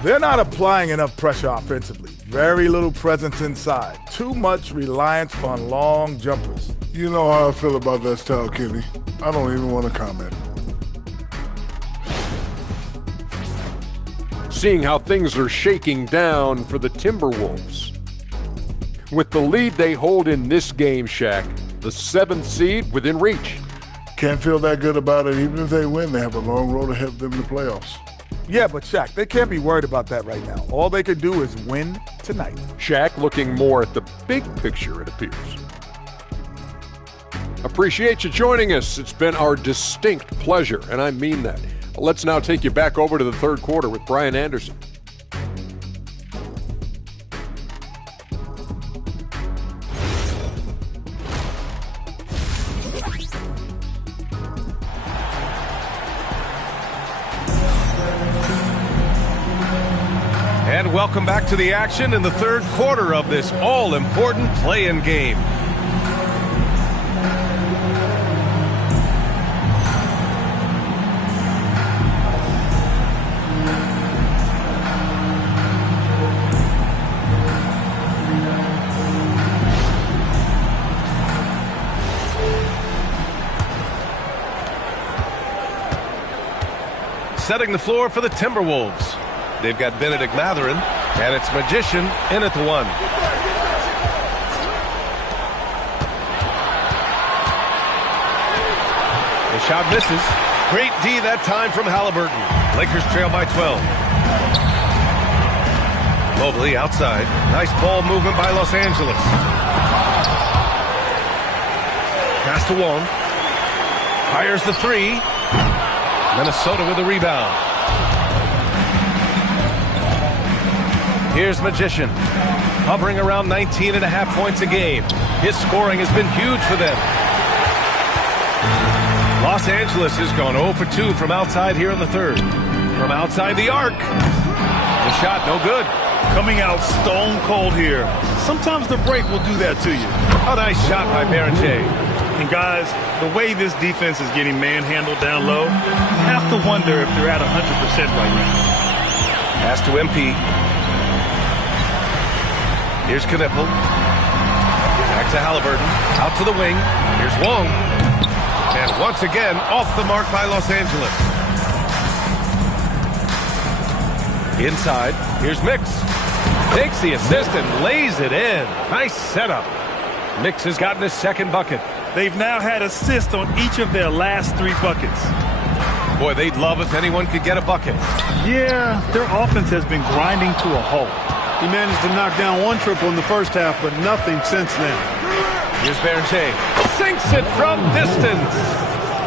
They're not applying enough pressure offensively. Very little presence inside. Too much reliance on long jumpers. You know how I feel about that style, Kenny. I don't even want to comment. Seeing how things are shaking down for the Timberwolves. With the lead they hold in this game, Shaq, the 7th seed within reach. Can't feel that good about it. Even if they win, they have a long road ahead of them in the playoffs. Yeah, but Shaq, they can't be worried about that right now. All they can do is win tonight. Shaq looking more at the big picture, it appears. Appreciate you joining us. It's been our distinct pleasure, and I mean that. Let's now take you back over to the third quarter with Brian Anderson. And welcome back to the action in the third quarter of this all-important play-in game. Setting the floor for the Timberwolves. They've got Benedict Mathurin, and it's Magician in at the 1. The shot misses. Great D that time from Halliburton. Lakers trail by 12. Mobley outside. Nice ball movement by Los Angeles. Pass to Wong. Fires the 3. Minnesota with a rebound. Here's Magician, hovering around 19.5 points a game. His scoring has been huge for them. Los Angeles has gone 0 for 2 from outside here in the third. From outside the arc. The shot no good. Coming out stone cold here. Sometimes the break will do that to you. A nice shot by Baron Jay. And guys, the way this defense is getting manhandled down low, you have to wonder if they're at 100% right now. Pass to MP. Here's Knippel. Back to Halliburton. Out to the wing. Here's Wong. And once again, off the mark by Los Angeles. Inside. Here's Mix. Takes the assist and lays it in. Nice setup. Mix has gotten his second bucket. They've now had assists on each of their last 3 buckets. Boy, they'd love if anyone could get a bucket. Yeah, their offense has been grinding to a halt. He managed to knock down 1 triple in the first half, but nothing since then. Here's Berenger. Sinks it from distance.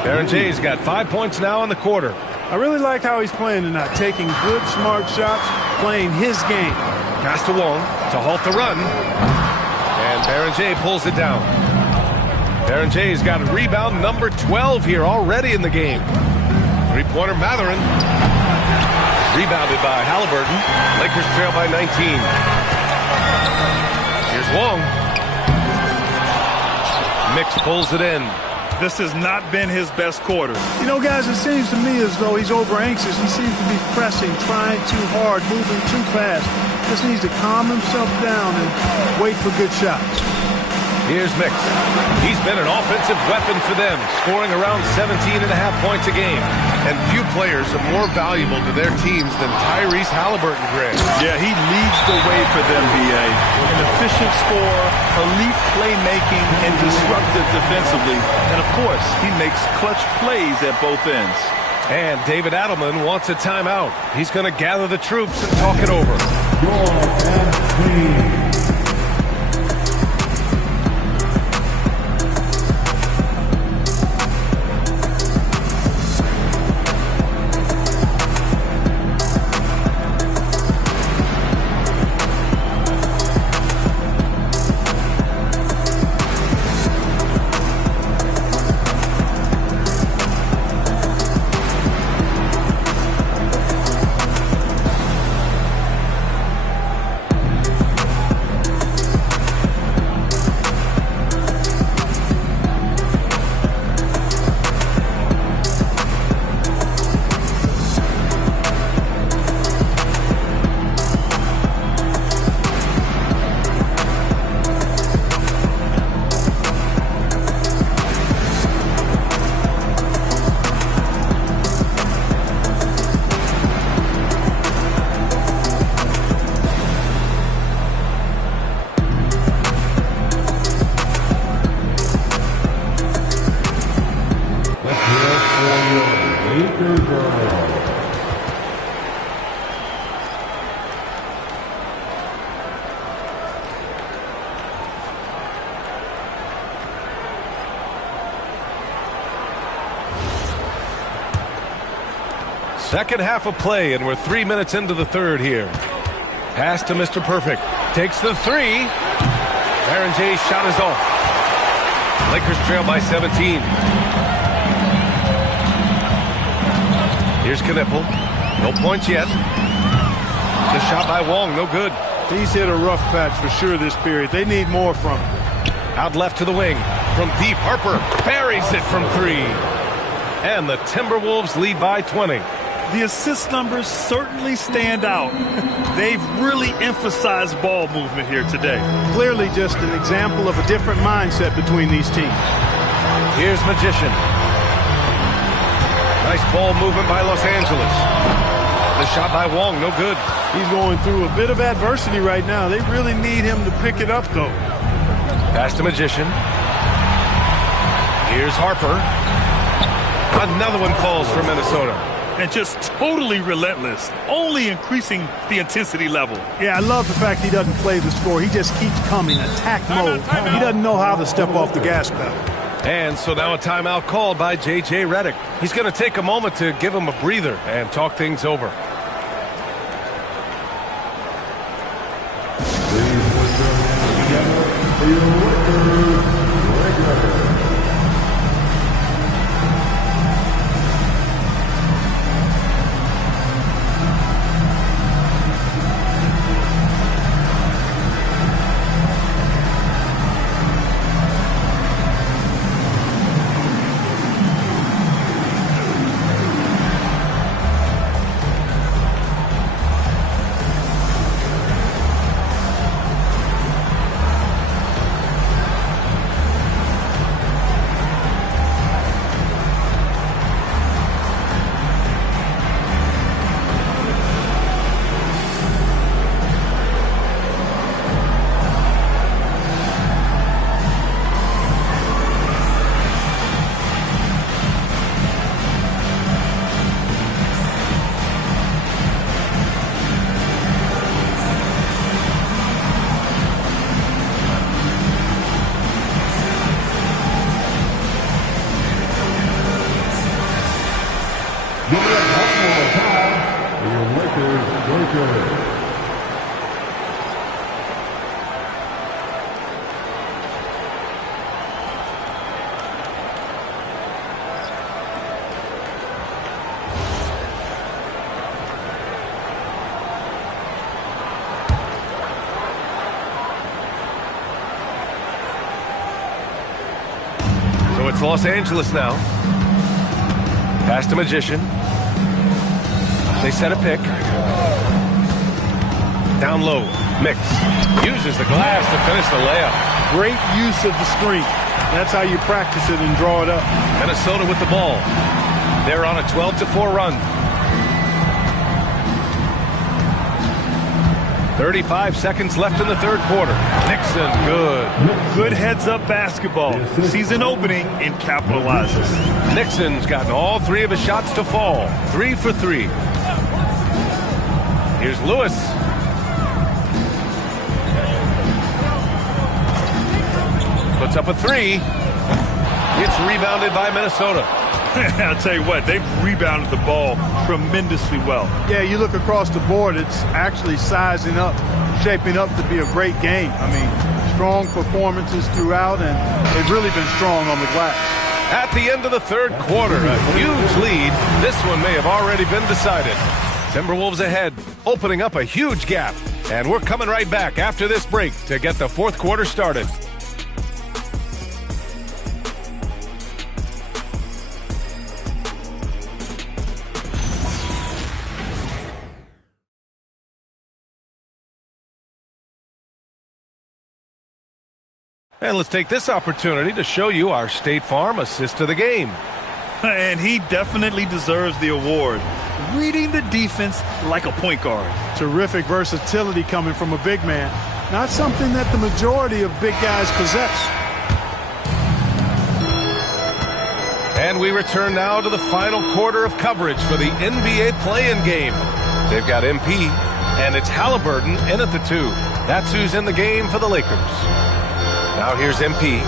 Berenger's got 5 points now in the quarter. I really like how he's playing tonight, taking good, smart shots, playing his game. Pass to Wong to halt the run. And Berenger pulls it down. Berenger's got a rebound number 12 here already in the game. Three-pointer Mathurin. Rebounded by Halliburton. Lakers trail by 19. Here's Wong. Mix pulls it in. This has not been his best quarter. You know, guys, it seems to me as though he's over-anxious. He seems to be pressing, trying too hard, moving too fast. Just needs to calm himself down and wait for good shots. Here's Mix. He's been an offensive weapon for them, scoring around 17.5 points a game. And few players are more valuable to their teams than Tyrese Halliburton, Greg. Yeah, he leads the way for them, B.A. An efficient scorer, elite playmaking, and disruptive defensively. And, of course, he makes clutch plays at both ends. And David Adelman wants a timeout. He's going to gather the troops and talk it over. Second half of play, and we're 3 minutes into the third here. Pass to Mr. Perfect. Takes the three. Berenger's shot is off. Lakers trail by 17. Here's Knippel. No points yet. The shot by Wong, no good. He's hit a rough patch for sure this period. They need more from him. Out left to the wing. From deep, Harper buries it from 3. And the Timberwolves lead by 20. The assist numbers certainly stand out. They've really emphasized ball movement here today. Clearly just an example of a different mindset between these teams. Here's Magician. Nice ball movement by Los Angeles. The shot by Wong, no good. He's going through a bit of adversity right now. They really need him to pick it up, though. Pass to Magician. Here's Harper. Another one falls for Minnesota. And just totally relentless, only increasing the intensity level. Yeah, I love the fact he doesn't play the score. He just keeps coming, attack mode. He doesn't know how to step off the gas pedal. And so now a timeout called by J.J. Redick. He's going to take a moment to give him a breather and talk things over. Give it up one more time for your Lakers. So it's Los Angeles now. Pass to Magician. They set a pick. Down low. Mix. Uses the glass to finish the layup. Great use of the screen. That's how you practice it and draw it up. Minnesota with the ball. They're on a 12-4 run. 35 seconds left in the third quarter. Nixon, good. Good heads-up basketball. Sees an opening and capitalizes. Nixon's gotten all 3 of his shots to fall. 3 for 3. Here's Lewis. Puts up a 3. It's rebounded by Minnesota. I'll tell you what, they've rebounded the ball tremendously well. Yeah, you look across the board, it's actually sizing up, shaping up to be a great game. I mean, strong performances throughout, and they've really been strong on the glass. At the end of the third quarter, a huge lead. This one may have already been decided. Timberwolves ahead, opening up a huge gap. And we're coming right back after this break to get the fourth quarter started. And let's take this opportunity to show you our State Farm assist to the game. And he definitely deserves the award. Reading the defense like a point guard. Terrific versatility coming from a big man. Not something that the majority of big guys possess. And we return now to the final quarter of coverage for the NBA play-in game. They've got MP, and it's Halliburton in at the 2. That's who's in the game for the Lakers. Now here's MP.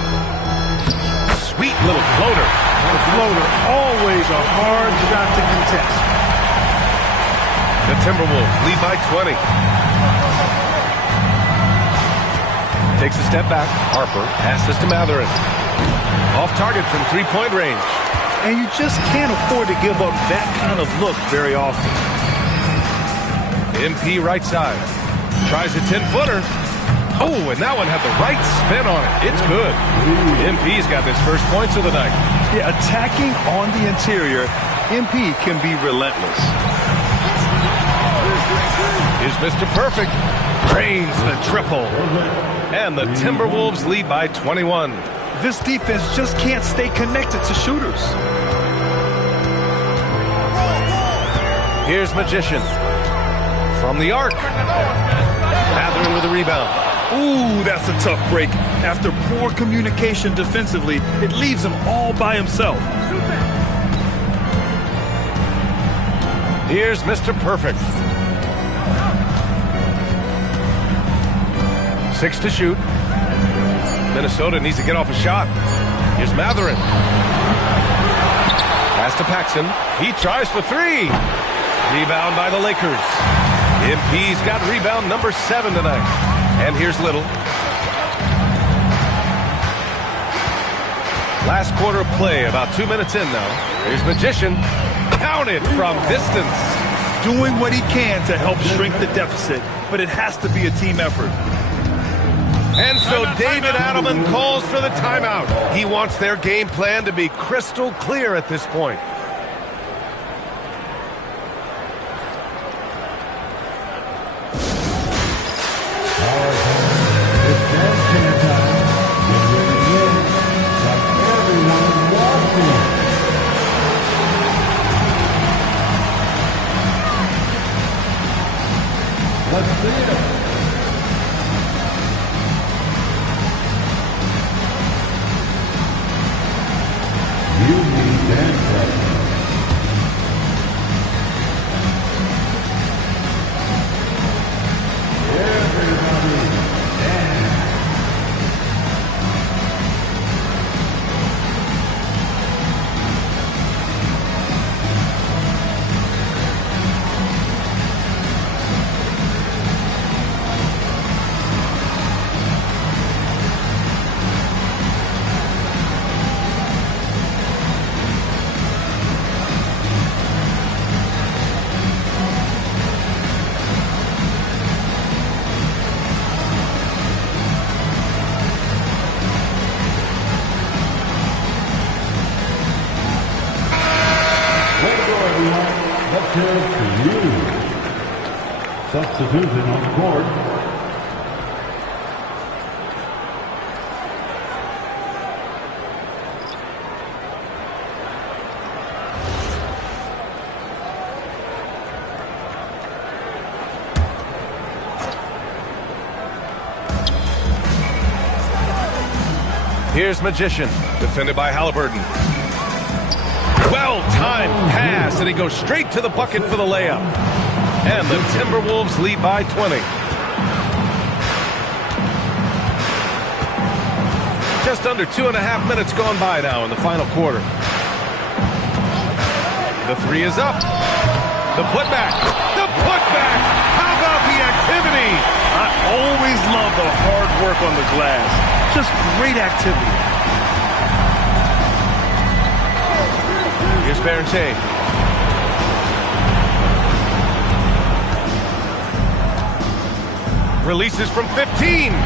Sweet little floater. The floater, always a hard shot to contest. The Timberwolves lead by 20. Takes a step back. Harper passes to Matherin. Off target from three-point range. And you just can't afford to give up that kind of look very often. MP right side. Tries a 10-footer. Oh, and that one had the right spin on it. It's good. MP's got his first points of the night. Yeah, attacking on the interior, MP can be relentless. Here's Mr. Perfect. Drains the triple. And the Timberwolves lead by 21. This defense just can't stay connected to shooters. Here's Magician. From the arc. Matherin with a rebound. Ooh, that's a tough break. After poor communication defensively, it leaves him all by himself. Here's Mr. Perfect. 6 to shoot. Minnesota needs to get off a shot. Here's Matherin. Pass to Paxson. He tries for 3. Rebound by the Lakers. MP's got rebound number 7 tonight. And here's Little. Last quarter of play, about 2 minutes in now. Here's Magician. Counted from distance. Doing what he can to help shrink the deficit, but it has to be a team effort. And so David Adelman calls for the timeout. He wants their game plan to be crystal clear at this point. Let's see it. You need that. Everybody dance. Let's hear it for you. Substitution on the court. Here's Magician, defended by Halliburton. Well-timed pass, and he goes straight to the bucket for the layup. And the Timberwolves lead by 20. Just under 2.5 minutes gone by now in the final quarter. The three is up. The putback. The putback. How about the activity? I always love the hard work on the glass. Just great activity. Here's Berente. Releases from 15.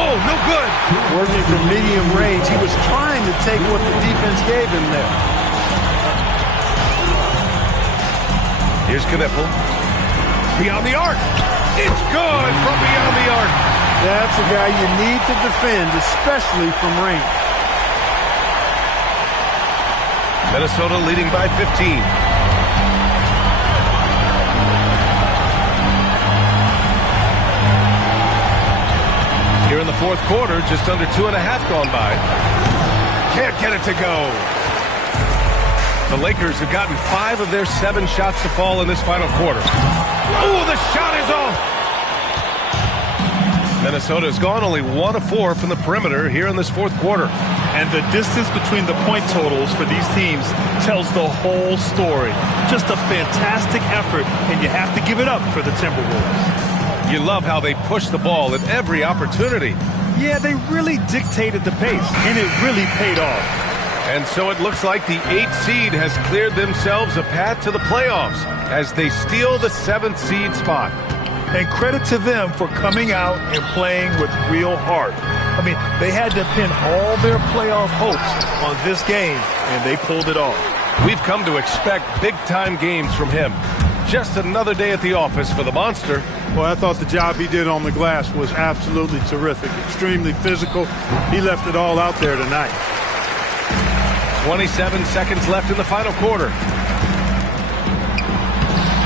Oh, no good. Working from medium range. He was trying to take what the defense gave him there. Here's Knipple. Beyond the arc. It's good from beyond the arc. That's a guy you need to defend, especially from range. Minnesota leading by 15. Here in the fourth quarter, just under 2.5 gone by. Can't get it to go. The Lakers have gotten 5 of their 7 shots to fall in this final quarter. Oh, the shot is off. Minnesota has gone only 1 of 4 from the perimeter here in this fourth quarter. And the distance between the point totals for these teams tells the whole story. Just a fantastic effort, and you have to give it up for the Timberwolves. You love how they push the ball at every opportunity. Yeah, they really dictated the pace, and it really paid off. And so it looks like the 8th seed has cleared themselves a path to the playoffs as they steal the 7th seed spot. And credit to them for coming out and playing with real heart. I mean, they had to pin all their playoff hopes on this game, and they pulled it off. We've come to expect big-time games from him. Just another day at the office for the Monster. Well, I thought the job he did on the glass was absolutely terrific. Extremely physical. He left it all out there tonight. 27 seconds left in the final quarter.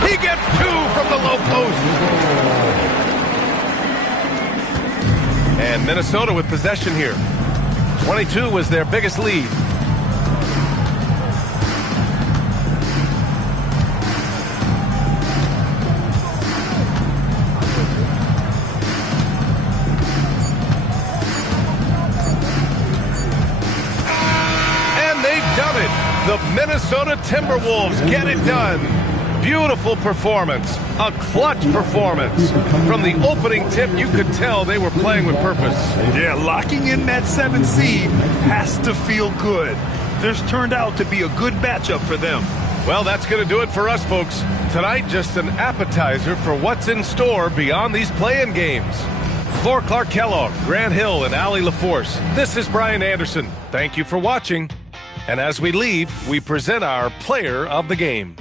He gets 2 from the low post. And Minnesota with possession here. 22 was their biggest lead. And they've done it. The Minnesota Timberwolves get it done. Beautiful performance, a clutch performance. From the opening tip, you could tell they were playing with purpose. Yeah, locking in that 7th seed has to feel good. This turned out to be a good matchup for them. Well, that's going to do it for us, folks. Tonight, just an appetizer for what's in store beyond these play-in games. For Clark Kellogg, Grant Hill, and Allie LaForce, this is Brian Anderson. Thank you for watching. And as we leave, we present our player of the game.